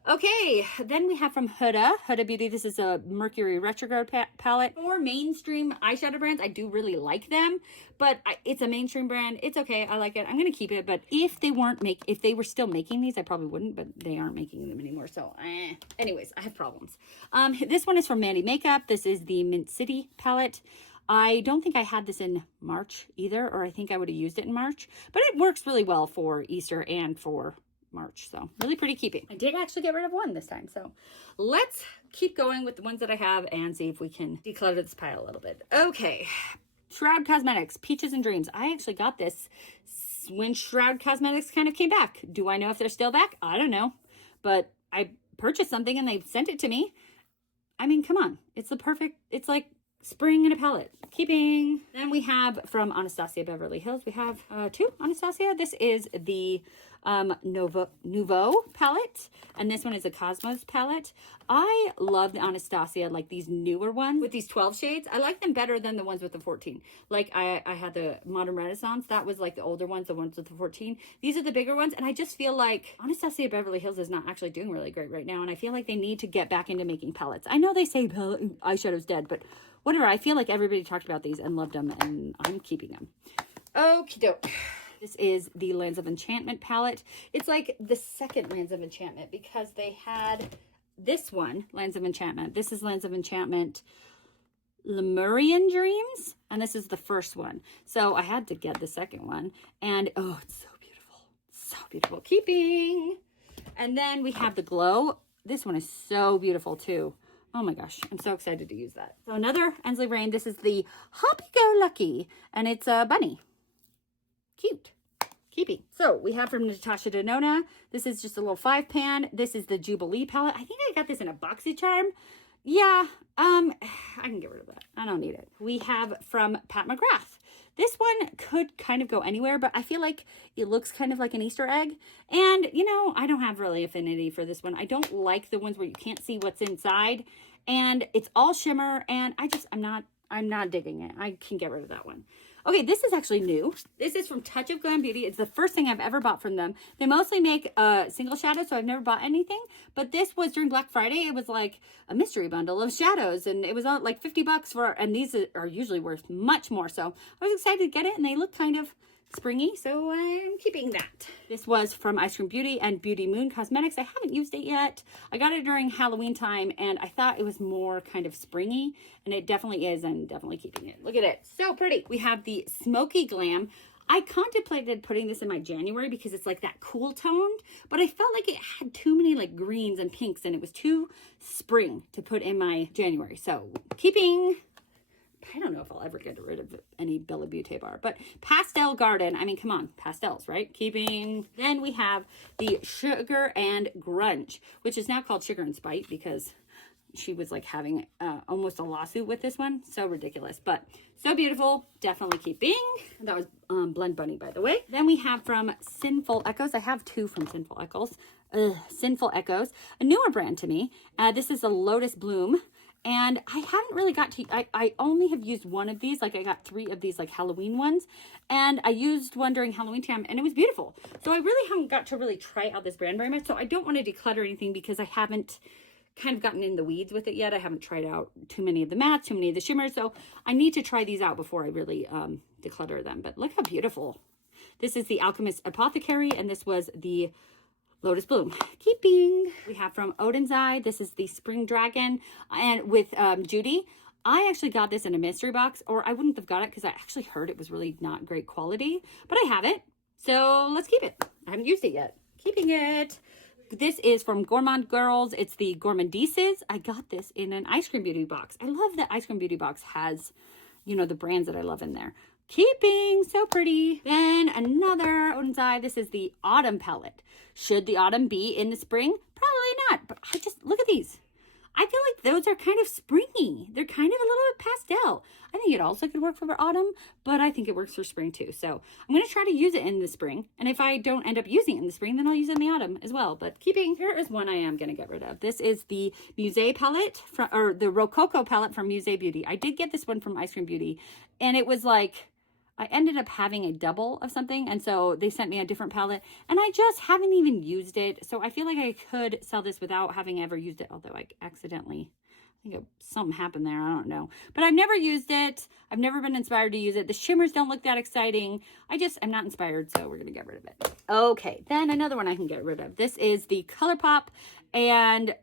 Okay, then we have from Huda Beauty. This is a Mercury Retrograde palette. For mainstream eyeshadow brands, I do really like them, but it's a mainstream brand. It's okay. I like it. I'm going to keep it, but if they were still making these, I probably wouldn't, but they aren't making them anymore, so anyways, I have problems. This one is from Mandy Makeup. This is the Mint City palette. I don't think I had this in March either, or I think I would have used it in March, but it works really well for Easter and for March, so really pretty keeping. I did actually get rid of one this time, so let's keep going with the ones that I have and see if we can declutter this pile a little bit. Okay, Shroud Cosmetics, Peaches and Dreams. I actually got this when Shroud Cosmetics kind of came back. Do I know if they're still back? I don't know, but I purchased something and they sent it to me. I mean, come on, it's like spring in a palette. Keeping. Then we have from Anastasia Beverly Hills, we have two Anastasia. This is the Nouveau palette, and this one is a Cosmos palette. I love the Anastasia, like these newer ones with these 12 shades. I like them better than the ones with the 14. Like I had the Modern Renaissance. That was like the older ones, the ones with the 14. These are the bigger ones, and I just feel like Anastasia Beverly Hills is not actually doing really great right now, and I feel like they need to get back into making palettes. I know they say eyeshadow's dead, but whatever. I feel like everybody talked about these and loved them, and I'm keeping them. Okie doke. This is the Lands of Enchantment palette. It's like the second Lands of Enchantment, because they had this one, Lands of Enchantment. This is Lands of Enchantment Lemurian Dreams, and this is the first one. So I had to get the second one, and oh, it's so beautiful. So beautiful. Keeping. And then we have the Glow. This one is so beautiful too. Oh my gosh, I'm so excited to use that. So another Ensley Rain. This is the Happy Go Lucky, and it's a bunny. Cute. Keeping. So we have from Natasha Denona. This is just a little 5-pan. This is the Jubilee palette. I think I got this in a BoxyCharm. Yeah, I can get rid of that. I don't need it. We have from Pat McGrath. This one could kind of go anywhere, but I feel like it looks kind of like an Easter egg. And, you know, I don't have really affinity for this one. I don't like the ones where you can't see what's inside. And it's all shimmer, and I'm not digging it. I can get rid of that one. Okay, this is actually new. This is from Touch of Glam Beauty. It's the first thing I've ever bought from them. They mostly make single shadows, so I've never bought anything. But this was during Black Friday. It was like a mystery bundle of shadows, and it was on like $50 for, and these are usually worth much more. So I was excited to get it, and they look kind of springy, so I'm keeping that. This was from Ice Cream Beauty and Beauty Moon Cosmetics. I haven't used it yet. I got it during Halloween time, and I thought it was more kind of springy, and it definitely is. I'm definitely keeping it. Look at it. So pretty. We have the Smoky Glam. I contemplated putting this in my January because it's like that cool toned, but I felt like it had too many like greens and pinks, and it was too spring to put in my January. So keeping. I don't know if I'll ever get rid of any Bella Beauté bar, but Pastel Garden. I mean, come on, pastels, right? Keeping. Then we have the Sugar and Grunge, which is now called Sugar and Spite because she was like having almost a lawsuit with this one. So ridiculous, but so beautiful. Definitely keeping. That was Blend Bunny, by the way. Then we have from Sinful Echoes. I have two from Sinful Echoes. Sinful Echoes, a newer brand to me. This is a Lotus Bloom. And I haven't really got to, I only have used one of these. Like I got 3 of these like Halloween ones. And I used one during Halloween time and it was beautiful. So I really haven't got to really try out this brand very much. So I don't want to declutter anything because I haven't kind of gotten in the weeds with it yet. I haven't tried out too many of the mattes, too many of the shimmers. So I need to try these out before I really declutter them. But look how beautiful. This is the Alchemist Apothecary, and this was the Lotus Bloom. Keeping. We have from Odin's Eye. This is the Spring Dragon, and with Judy. I actually got this in a mystery box, or I wouldn't have got it because I actually heard it was really not great quality, but I have it. So let's keep it. I haven't used it yet. Keeping it. This is from Gourmand Girls. It's the Gourmandises. I got this in an Ice Cream Beauty box. I love that Ice Cream Beauty box has, you know, the brands that I love in there. Keeping, so pretty. Then another Odin's Eye. This is the Autumn palette. Should the autumn be in the spring? Probably not, but I just, look at these. I feel like those are kind of springy. They're kind of a little bit pastel. I think it also could work for autumn, but I think it works for spring too. So I'm going to try to use it in the spring. And if I don't end up using it in the spring, then I'll use it in the autumn as well. But keeping, here is one I am going to get rid of. This is the Musée palette, or the Rococo palette from Musée Beauty. I did get this one from Ice Cream Beauty, and it was like, I ended up having a double of something, and so they sent me a different palette, and I just haven't even used it. So I feel like I could sell this without having ever used it, although I accidentally, I think something happened there, I don't know. But I've never used it. I've never been inspired to use it. The shimmers don't look that exciting. I'm not inspired, so we're going to get rid of it. Okay, then another one I can get rid of. This is the ColourPop and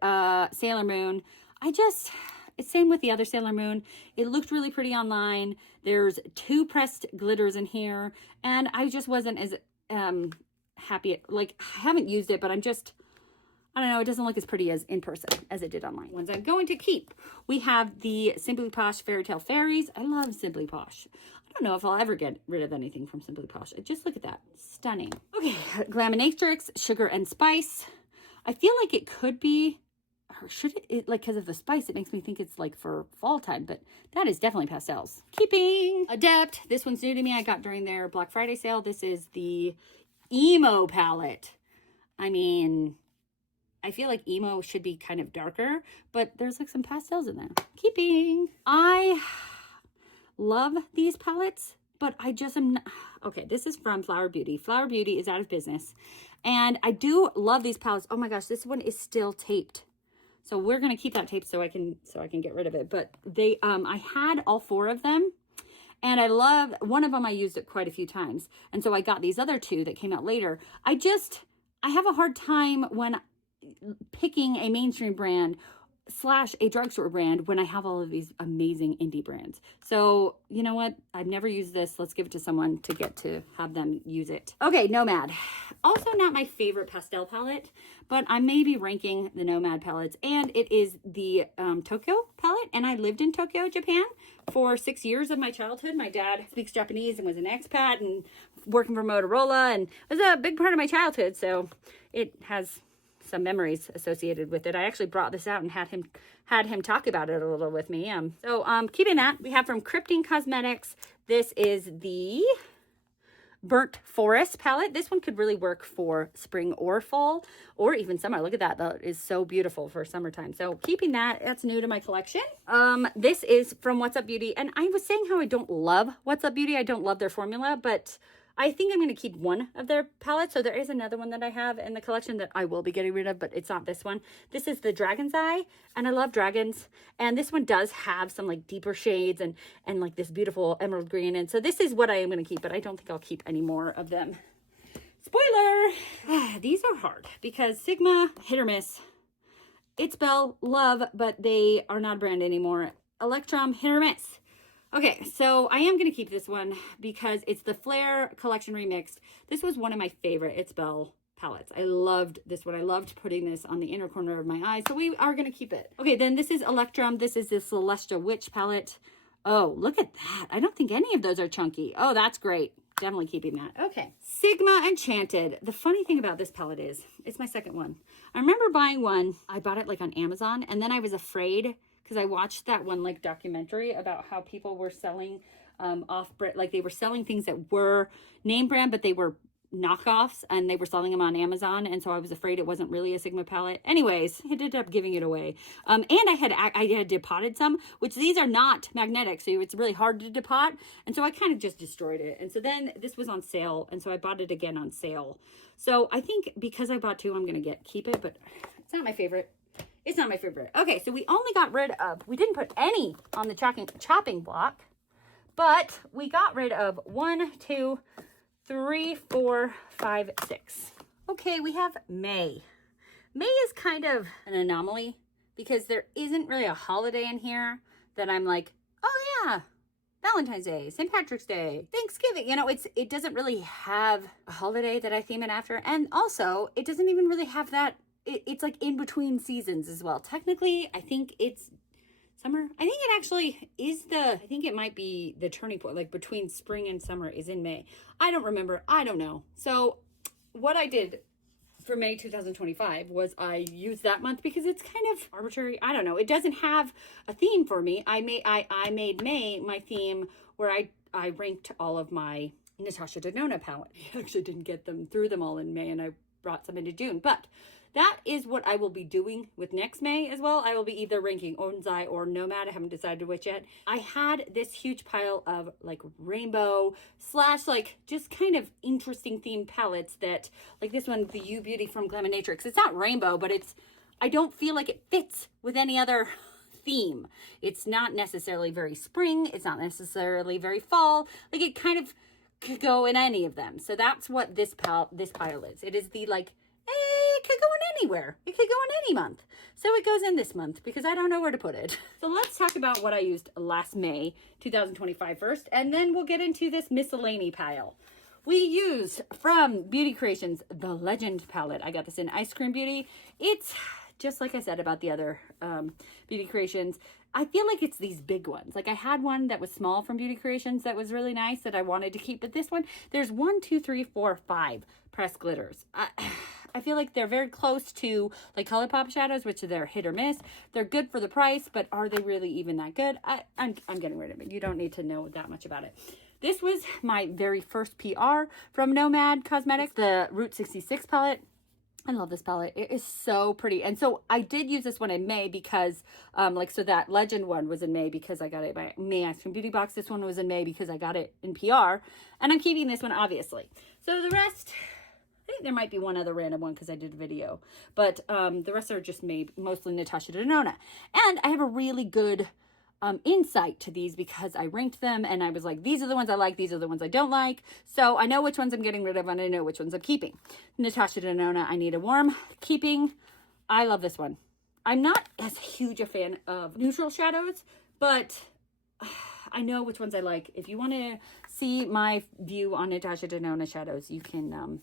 Sailor Moon. It's same with the other Sailor Moon. It looked really pretty online. There's 2 pressed glitters in here, and I just wasn't as happy. Like, I haven't used it, but I don't know, it doesn't look as pretty as in person as it did online. Ones I'm going to keep. We have the Simply Posh Fairy Tale Fairies. I love Simply Posh. I don't know if I'll ever get rid of anything from Simply Posh. Just look at that. Stunning. Okay, Glaminatrix, Sugar and Spice. I feel like it could be, or should it, like, because of the spice, it makes me think it's like for fall time, but that is definitely pastels. Keeping. Adept. This one's new to me. I got during their Black Friday sale. This is the Emo palette. I mean, I feel like emo should be kind of darker, but there's like some pastels in there. Keeping. I love these palettes, but I just am not. Okay, this is from Flower Beauty. Flower Beauty is out of business, and I do love these palettes. Oh my gosh, this one is still taped. So we're going to keep that tape so I can get rid of it. But they, I had all 4 of them, and I love, one of them I used it quite a few times. And so I got these other 2 that came out later. I have a hard time when picking a mainstream brand / a drugstore brand when I have all of these amazing indie brands. So you know what? I've never used this. Let's give it to someone to get to have them use it. Okay, Nomad. Also not my favorite pastel palette, but I may be ranking the Nomad palettes, and it is the Tokyo palette. And I lived in Tokyo, Japan for 6 years of my childhood. My dad speaks Japanese and was an expat and working for Motorola, and it was a big part of my childhood. So it has some memories associated with it. I actually brought this out and had him talk about it a little with me. Keeping that, we have from Crypting Cosmetics. This is the Burnt Forest palette. This one could really work for spring or fall or even summer. Look at that. That is so beautiful for summertime. So keeping that, that's new to my collection. This is from What's Up Beauty. And I was saying how I don't love What's Up Beauty. I don't love their formula, but I think I'm going to keep one of their palettes. So there is another one that I have in the collection that I will be getting rid of, but it's not this one. This is the Dragon's Eye, and I love dragons. And this one does have some like deeper shades and like this beautiful emerald green. And so this is what I am going to keep, but I don't think I'll keep any more of them. Spoiler! These are hard because Sigma, hit or miss. It's Belle, love, but they are not a brand anymore. Electrum, hit or miss. Okay, so I am going to keep this one because it's the Flare Collection Remixed. This was one of my favorite It's Belle palettes. I loved this one. I loved putting this on the inner corner of my eye, so we are going to keep it. Okay, then this is Electrum. This is the Celestial Witch palette. Oh, look at that. I don't think any of those are chunky. Oh, that's great. Definitely keeping that. Okay, Sigma Enchanted. The funny thing about this palette is, it's my second one. I remember buying one. I bought it like on Amazon, and then I was afraid because I watched that one like documentary about how people were selling like they were selling things that were name brand, but they were knockoffs, and they were selling them on Amazon. And so I was afraid it wasn't really a Sigma palette. Anyways, I ended up giving it away. And I had depotted some, which these are not magnetic, so it's really hard to depot. And so I kind of just destroyed it. And so then this was on sale, and so I bought it again on sale. So I think because I bought 2, I'm going to keep it, but it's not my favorite. It's not my favorite. Okay, so we only got rid of, we didn't put any on the chopping block, but we got rid of 1, 2, 3, 4, 5, 6. Okay, we have May. May is kind of an anomaly because there isn't really a holiday in here that I'm like, oh yeah, Valentine's Day, St. Patrick's Day, Thanksgiving. You know, it doesn't really have a holiday that I theme it after. And also, it doesn't even really have that. It's like in between seasons as well. Technically, I think it's summer. I think it actually is I think it might be the turning point, like between spring and summer is in May. I don't remember. I don't know. So what I did for May 2025 was I used that month because it's kind of arbitrary. I don't know. It doesn't have a theme for me. I made May my theme where I ranked all of my Natasha Denona palette. I actually didn't get them through them all in May, and I brought some into June. But that is what I will be doing with next May as well. I will be either ranking Onsai or Nomad. I haven't decided which yet. I had this huge pile of like rainbow / like just kind of interesting themed palettes that, like this one, the U Beauty from Glaminatrix. It's not rainbow, but I don't feel like it fits with any other theme. It's not necessarily very spring. It's not necessarily very fall. Like it kind of could go in any of them. So that's what this pile is. It is the like, it could go in anywhere. It could go in any month. So it goes in this month because I don't know where to put it. So let's talk about what I used last May 2025 first, and then we'll get into this miscellany pile. We use from Beauty Creations the Legend palette. I got this in Ice Cream Beauty. It's just like I said about the other Beauty Creations. I feel like it's these big ones. Like I had one that was small from Beauty Creations that was really nice that I wanted to keep, but this one, there's 1, 2, 3, 4, 5 pressed glitters. I feel like they're very close to like ColourPop shadows, which are their hit or miss. They're good for the price, but are they really even that good? I'm getting rid of it. You don't need to know that much about it. This was my very first PR from Nomad Cosmetics, the Route 66 palette. I love this palette. It is so pretty. And so I did use this one in May because, so that Legend one was in May because I got it by May Ice Cream Beauty Box. This one was in May because I got it in PR. And I'm keeping this one, obviously. So the rest, I think there might be one other random one because I did a video. But the rest are just mostly Natasha Denona. And I have a really good insight to these because I ranked them and I was like, these are the ones I like, these are the ones I don't like. So I know which ones I'm getting rid of and I know which ones I'm keeping. Natasha Denona, I Need a Warm, keeping. I love this one. I'm not as huge a fan of neutral shadows, but I know which ones I like. If you want to see my view on Natasha Denona shadows, you can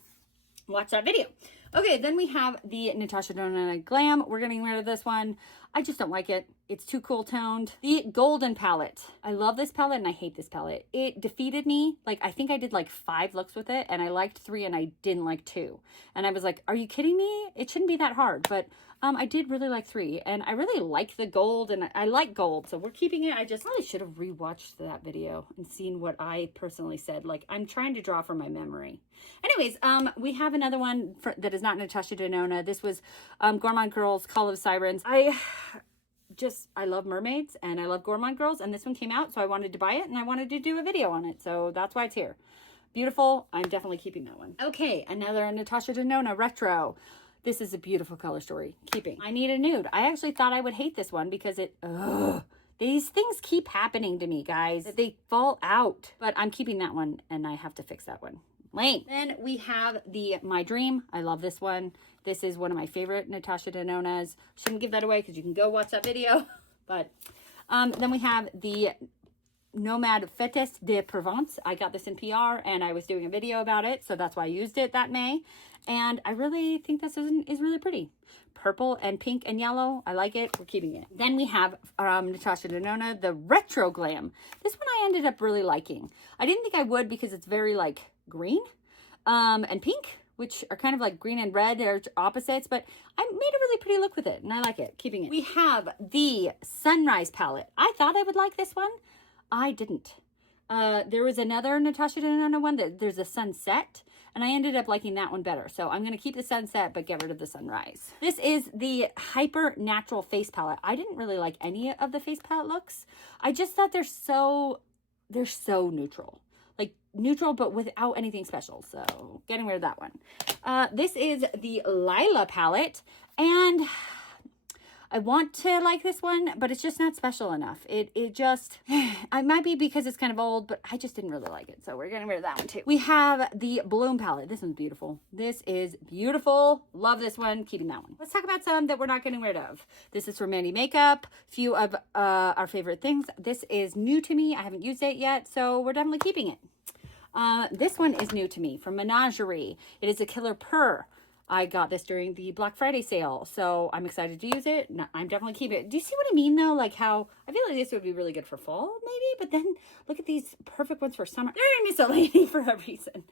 watch that video. Okay, then we have the Natasha Denona Glam. We're getting rid of this one. I just don't like it. It's too cool toned. The Golden palette. I love this palette and I hate this palette. It defeated me. Like, I think I did like 5 looks with it and I liked 3 and I didn't like 2. And I was like, are you kidding me? It shouldn't be that hard. But I did really like 3 and I really like the gold and I like gold. So we're keeping it. I just really should have rewatched that video and seen what I personally said. Like, I'm trying to draw from my memory. Anyways, we have another one that is not Natasha Denona. This was Gourmand Girls Call of Sirens. I love mermaids and I love Gourmand Girls, and this one came out, so I wanted to buy it and I wanted to do a video on it. So that's why it's here. Beautiful. I'm definitely keeping that one. Okay, another Natasha Denona retro. This is a beautiful color story. Keeping. I Need a Nude. I actually thought I would hate this one because these things keep happening to me, guys. They fall out. But I'm keeping that one and I have to fix that one. Lame. Then we have the My Dream. I love this one. This is one of my favorite Natasha Denonas. Shouldn't give that away because you can go watch that video. But then we have the Nomad Fetes de Provence. I got this in PR and I was doing a video about it, so that's why I used it that May. And I really think this is really pretty. Purple and pink and yellow. I like it. We're keeping it. Then we have Natasha Denona, the Retro Glam. This one I ended up really liking. I didn't think I would because it's very like green and pink, which are kind of like green and red. They're opposites, but I made a really pretty look with it and I like it. Keeping it. We have the Sunrise palette. I thought I would like this one. I didn't. There was another Natasha Denona one that there's a Sunset, and I ended up liking that one better. So I'm going to keep the Sunset, but get rid of the Sunrise. This is the Hyper Natural Face Palette. I didn't really like any of the face palette looks. I just thought they're so neutral. Like neutral, but without anything special. So getting rid of that one. This is the Lila palette, and I want to like this one, but it's just not special enough. It just, it might be because it's kind of old, but I just didn't really like it. So we're getting rid of that one too. We have the Bloom palette. This one's beautiful. This is beautiful. Love this one. Keeping that one. Let's talk about some that we're not getting rid of. This is from Mandy Makeup. Few of our favorite things. This is new to me. I haven't used it yet, so we're definitely keeping it. This one is new to me from Menagerie. It is a Killer Purr. I got this during the Black Friday sale, so I'm excited to use it. No, I'm definitely keeping it. Do you see what I mean, though? Like how I feel like this would be really good for fall, maybe, but then look at these perfect ones for summer. They're miscellaneous for a reason.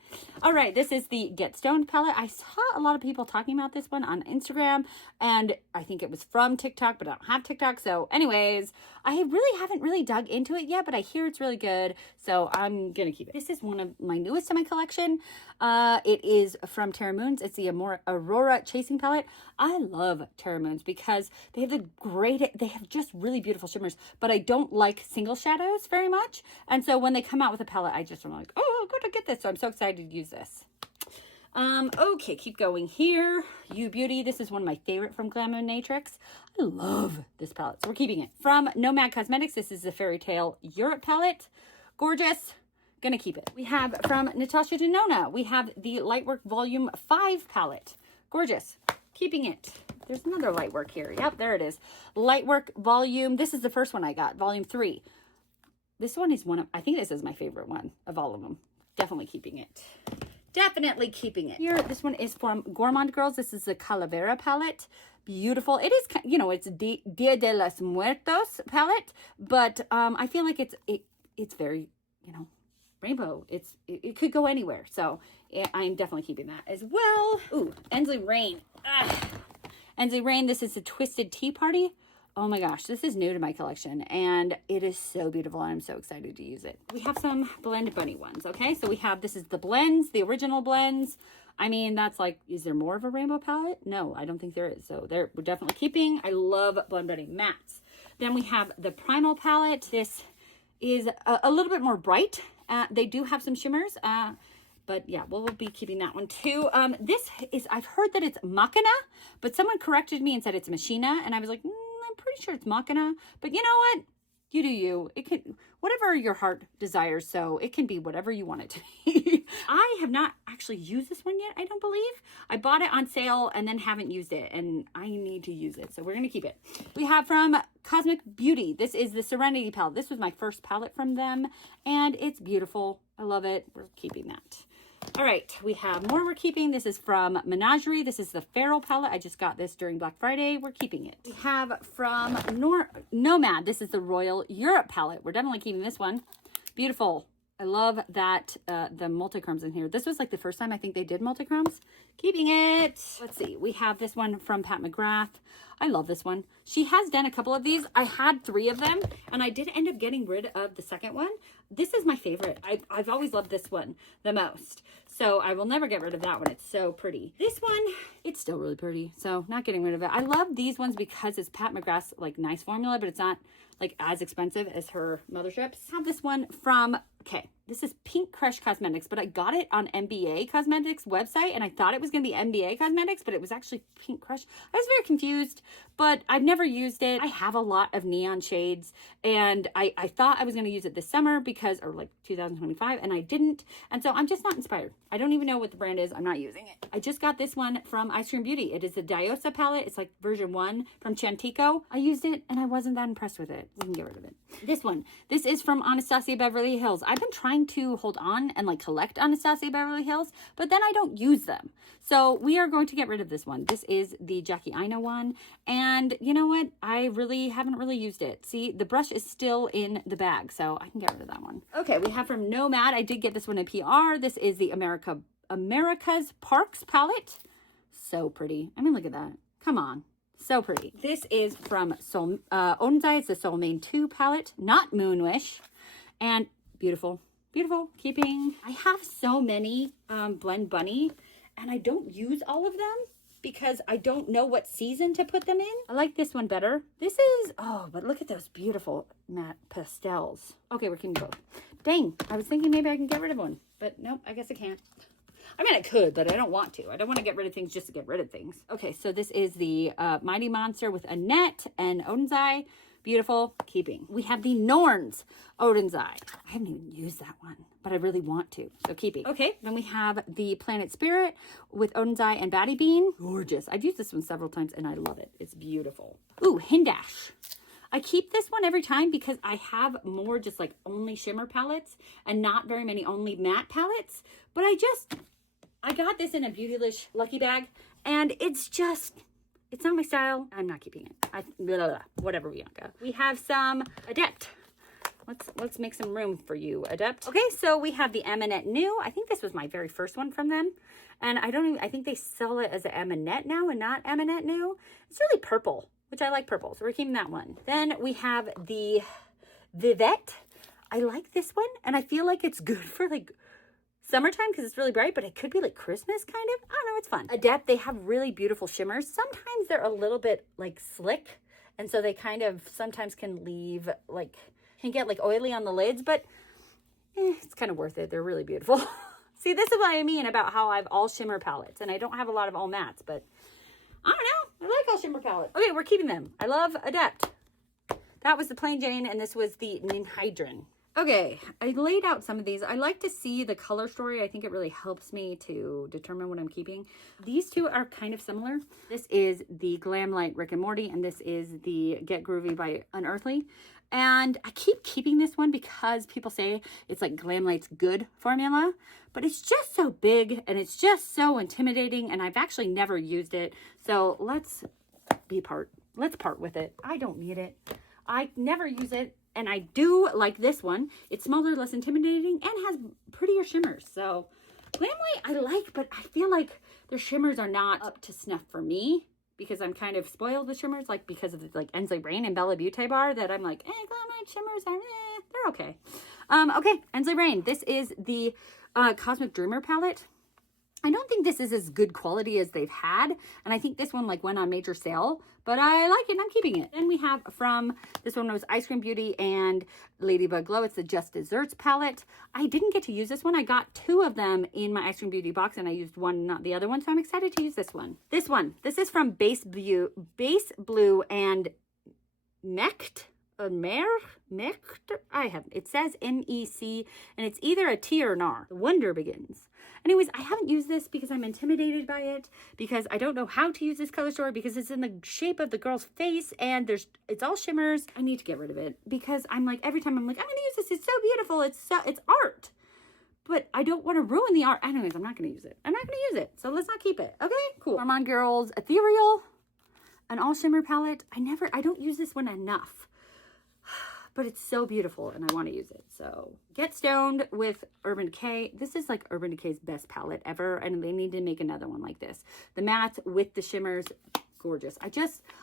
All right, this is the Get Stoned palette. I saw a lot of people talking about this one on Instagram, and I think it was from TikTok, but I don't have TikTok. So anyways, I really haven't really dug into it yet, but I hear it's really good, so I'm going to keep it. This is one of my newest in my collection. It is from Terra Moons. It's the Aurora Chasing palette. I love Terra Moons because they have just really beautiful shimmers, but I don't like single shadows very much. And so when they come out with a palette, I just am like, oh, I'm going to get this. So I'm so excited to use this. Okay, keep going here. You Beauty. This is one of my favorite from Glamour-Natrix. I love this palette, so we're keeping it. From Nomad Cosmetics, this is the Fairy Tale Europe palette. Gorgeous. Gonna keep it. We have from Natasha Denona, we have the Lightwork Volume 5 palette. Gorgeous. Keeping it. There's another Lightwork here. Yep, there it is. Lightwork Volume, this is the first one I got, Volume 3. This one is I think this is my favorite one of all of them. Definitely keeping it. Definitely keeping it. Here, this one is from Gourmand Girls. This is the Calavera palette. Beautiful. It is, you know, it's Dia de los Muertos palette, but I feel like it's very, you know, rainbow. It could go anywhere. So yeah, I'm definitely keeping that as well. Ooh, Ensley Rain. Ensley Rain, this is the Twisted Tea Party. Oh my gosh, this is new to my collection and it is so beautiful. I'm so excited to use it. We have some Blend Bunny ones, okay? So we have, this is the blends, the original blends. I mean, that's like, is there more of a rainbow palette? No, I don't think there is. So we're definitely keeping. I love Blend Bunny mattes. Then we have the Primal palette. This is a little bit more bright. They do have some shimmers, but yeah, we'll be keeping that one too. This is, I've heard that it's Machina, but someone corrected me and said it's Machina, and I was like, I'm pretty sure it's Machina, but you know what? You do you. It can, whatever your heart desires, so it can be whatever you want it to be. I have not actually used this one yet, I don't believe. I bought it on sale and then haven't used it, and I need to use it, so we're going to keep it. We have from Cosmic Beauty. This is the Serenity palette. This was my first palette from them, and it's beautiful. I love it. We're keeping that. All right, we have more we're keeping. This is from Menagerie. This is the Feral palette. I just got this during Black Friday. We're keeping it. We have from Nomad. This is the Royal Europe palette. We're definitely keeping this one. Beautiful. I love that the multichromes in here. This was like the first time I think they did multichromes. Keeping it. Let's see. We have this one from Pat McGrath. I love this one. She has done a couple of these. I had 3 of them, and I did end up getting rid of the second one. This is my favorite. I've always loved this one the most. So I will never get rid of that one. It's so pretty. This one, it's still really pretty. So not getting rid of it. I love these ones because it's Pat McGrath's like nice formula, but it's not like as expensive as her motherships. I have this one from, okay, this is Pink Crush Cosmetics, but I got it on MBA Cosmetics website, and I thought it was going to be MBA Cosmetics, but it was actually Pink Crush. I was very confused, but I've never used it. I have a lot of neon shades, and I thought I was going to use it this summer because, or like 2025, and I didn't, and so I'm just not inspired. I don't even know what the brand is. I'm not using it. I just got this one from Ice Cream Beauty. It is the Diosa palette. It's like version 1 from Chantico. I used it, and I wasn't that impressed with it. We can get rid of it. This one, this is from Anastasia Beverly Hills. I've been trying to hold on and like collect Anastasia Beverly Hills, but then I don't use them. So we are going to get rid of this one. This is the Jackie Aina one. And you know what? I really haven't really used it. See, the brush is still in the bag, so I can get rid of that one. Okay, we have from Nomad. I did get this one in PR. This is the America's Parks palette. So pretty. I mean, look at that. Come on. So pretty. This is from Onsai. It's the Soul Mane 2 palette, not Moonwish. And beautiful. Beautiful. Keeping. I have so many Blend Bunny, and I don't use all of them because I don't know what season to put them in. I like this one better. This is, oh, but look at those beautiful matte pastels. Okay, we're keeping both. Dang, I was thinking maybe I can get rid of one, but nope, I guess I can't. I mean, I could, but I don't want to. I don't want to get rid of things just to get rid of things. Okay, so this is the Mighty Monster with Annette and Odin's Eye. Beautiful. Keeping. We have the Norns Odin's Eye. I haven't even used that one, but I really want to. So keeping. Okay, then we have the Planet Spirit with Odin's Eye and Batty Bean. Gorgeous. I've used this one several times and I love it. It's beautiful. Ooh, Hindash. I keep this one every time because I have more just like only shimmer palettes and not very many only matte palettes. But I got this in a Beautylish lucky bag and it's not my style. I'm not keeping it. Whatever, Bianca. We have some Adept. Let's make some room for you, Adept. Okay, so we have the Eminette New. I think this was my very first one from them. And I think they sell it as an Eminette now and not Eminette New. It's really purple, which I like purple. So we're keeping that one. Then we have the Vivette. I like this one. And I feel like it's good for like summertime because it's really bright, but it could be like Christmas kind of. I don't know, it's fun. Adept, they have really beautiful shimmers. Sometimes they're a little bit like slick. And so they kind of sometimes can leave like, can get like oily on the lids, but it's kind of worth it. They're really beautiful. See, this is what I mean about how I have all shimmer palettes and I don't have a lot of all mattes, but I don't know. I like all shimmer palettes. Okay, we're keeping them. I love Adept. That was the Plain Jane and this was the Ninhydrin. Okay, I laid out some of these. I like to see the color story. I think it really helps me to determine what I'm keeping. These two are kind of similar. This is the Glam Light Rick and Morty, and this is the Get Groovy by Unearthly. And I keep keeping this one because people say it's like Glam Light's good formula, but it's just so big and it's just so intimidating, and I've actually never used it. So let's part with it. I don't need it. I never use it. And I do like this one. It's smaller, less intimidating, and has prettier shimmers. So Glam Light I like, but I feel like their shimmers are not up to snuff for me because I'm kind of spoiled with shimmers, like because of the, like Ensley Brain and Bella Beauty Bar, that I'm like, Glam Light shimmers are, they're okay. Okay, Ensley Brain. This is the Cosmic Dreamer palette. I don't think this is as good quality as they've had. And I think this one like went on major sale, but I like it and I'm keeping it. Then we have from, this one was Ice Cream Beauty and Ladybug Glow. It's the Just Desserts palette. I didn't get to use this one. I got two of them in my Ice Cream Beauty box and I used one, not the other one. So I'm excited to use this one. This is from Base Blue and Mecht. It says M-E-C, and it's either a T or an R. The wonder begins. Anyways, I haven't used this because I'm intimidated by it, because I don't know how to use this color story, because it's in the shape of the girl's face and it's all shimmers. I need to get rid of it because I'm like, every time I'm like, I'm going to use this. It's so beautiful. It's art, but I don't want to ruin the art. Anyways, I'm not going to use it. I'm not going to use it. So let's not keep it. Okay, cool. Armand Girls Ethereal, an all shimmer palette. I don't use this one enough, but it's so beautiful and I want to use it. So Get Stoned with Urban Decay. This is like Urban Decay's best palette ever, and they need to make another one like this. The matte with the shimmers, gorgeous.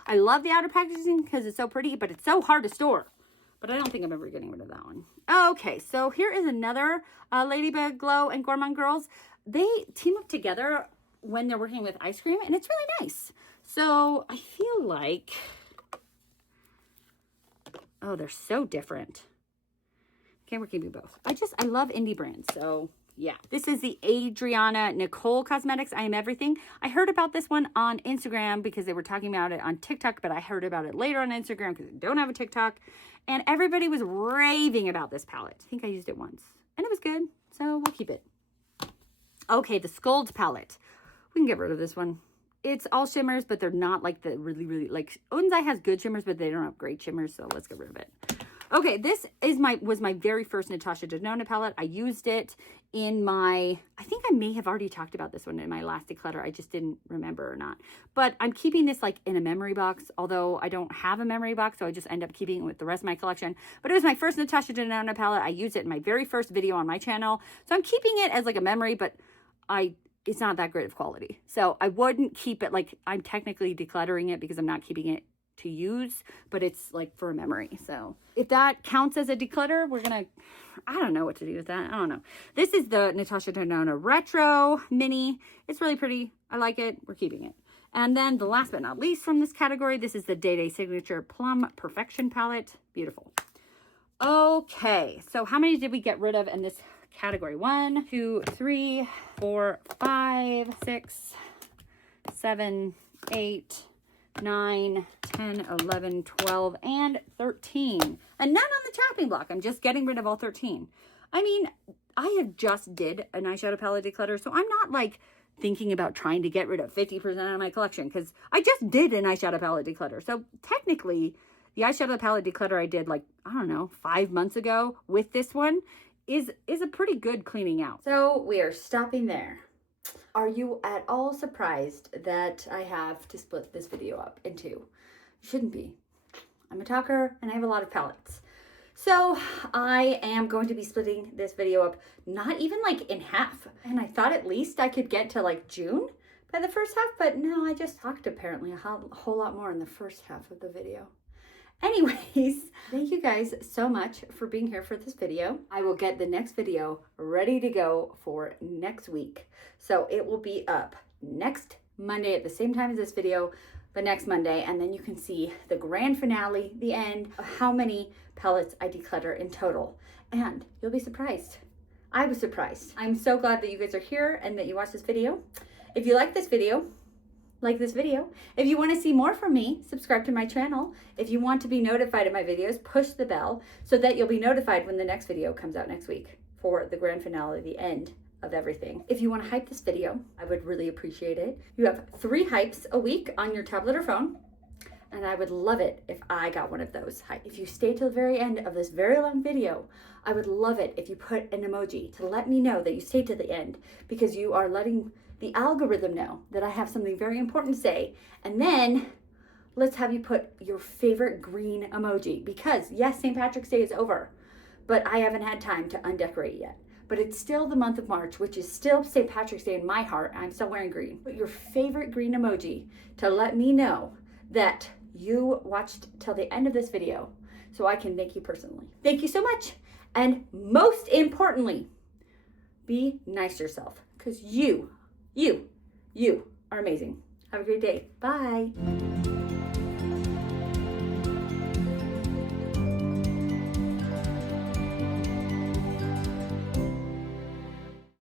I love the outer packaging because it's so pretty, but it's so hard to store. But I don't think I'm ever getting rid of that one. Okay, so here is another Ladybug Glow and Gourmand Girls. They team up together when they're working with ice cream, and it's really nice. So I feel like, oh, they're so different. Okay, we're keeping both. I love indie brands, so yeah. This is the Adriana Nicole Cosmetics I Am Everything. I heard about this one on Instagram because they were talking about it on TikTok, but I heard about it later on Instagram because I don't have a TikTok. And everybody was raving about this palette. I think I used it once, and it was good, so we'll keep it. Okay, the Scold palette. We can get rid of this one. It's all shimmers, but they're not like the really, like, Odin's Eye has good shimmers, but they don't have great shimmers, so let's get rid of it. Okay, this is was my very first Natasha Denona palette. I used it in I think I may have already talked about this one in my last declutter. I just didn't remember or not. But I'm keeping this like in a memory box, although I don't have a memory box, so I just end up keeping it with the rest of my collection. But it was my first Natasha Denona palette. I used it in my very first video on my channel. So I'm keeping it as like a memory, but it's not that great of quality. So I wouldn't keep it, like, I'm technically decluttering it because I'm not keeping it to use, but it's like for a memory. So if that counts as a declutter, I don't know what to do with that. I don't know. This is the Natasha Denona Retro Mini. It's really pretty. I like it. We're keeping it. And then the last but not least from this category, this is the Day Day Signature Plum Perfection Palette. Beautiful. Okay, so how many did we get rid of in this category. 1, 2, 3, 4, 5, 6, 7, 8, 9, 10, 11, 12, and 13. And none on the chopping block. I'm just getting rid of all 13. I mean, I have just did an eyeshadow palette declutter, so I'm not like thinking about trying to get rid of 50% of my collection because I just did an eyeshadow palette declutter. So technically, the eyeshadow palette declutter I did like, I don't know, 5 months ago with this one is a pretty good cleaning out. So we are stopping there. Are you at all surprised that I have to split this video up in 2? You shouldn't be. I'm a talker and I have a lot of palettes. So I am going to be splitting this video up, not even like in half. And I thought at least I could get to like June by the first half, but no, I just talked apparently a whole lot more in the first half of the video. Anyways, thank you guys so much for being here for this video. I will get the next video ready to go for next week. So it will be up next Monday at the same time as this video, but next Monday, and then you can see the grand finale, the end of how many palettes I declutter in total. And you'll be surprised. I was surprised. I'm so glad that you guys are here and that you watched this video. If you like this video, If you want to see more from me, subscribe to my channel. If you want to be notified of my videos, push the bell so that you'll be notified when the next video comes out next week for the grand finale, the end of everything. If you want to hype this video, I would really appreciate it. You have 3 hypes a week on your tablet or phone, and I would love it if I got one of those hypes. If you stay till the very end of this very long video, I would love it if you put an emoji to let me know that you stayed to the end, because you are letting the algorithm know that I have something very important to say. And then let's have you put your favorite green emoji, because yes, St. Patrick's Day is over, but I haven't had time to undecorate yet. But it's still the month of March, which is still St. Patrick's Day in my heart. I'm still wearing green. Put your favorite green emoji to let me know that you watched till the end of this video so I can thank you personally. Thank you so much. And most importantly, be nice to yourself, because you are amazing. Have a great day. Bye.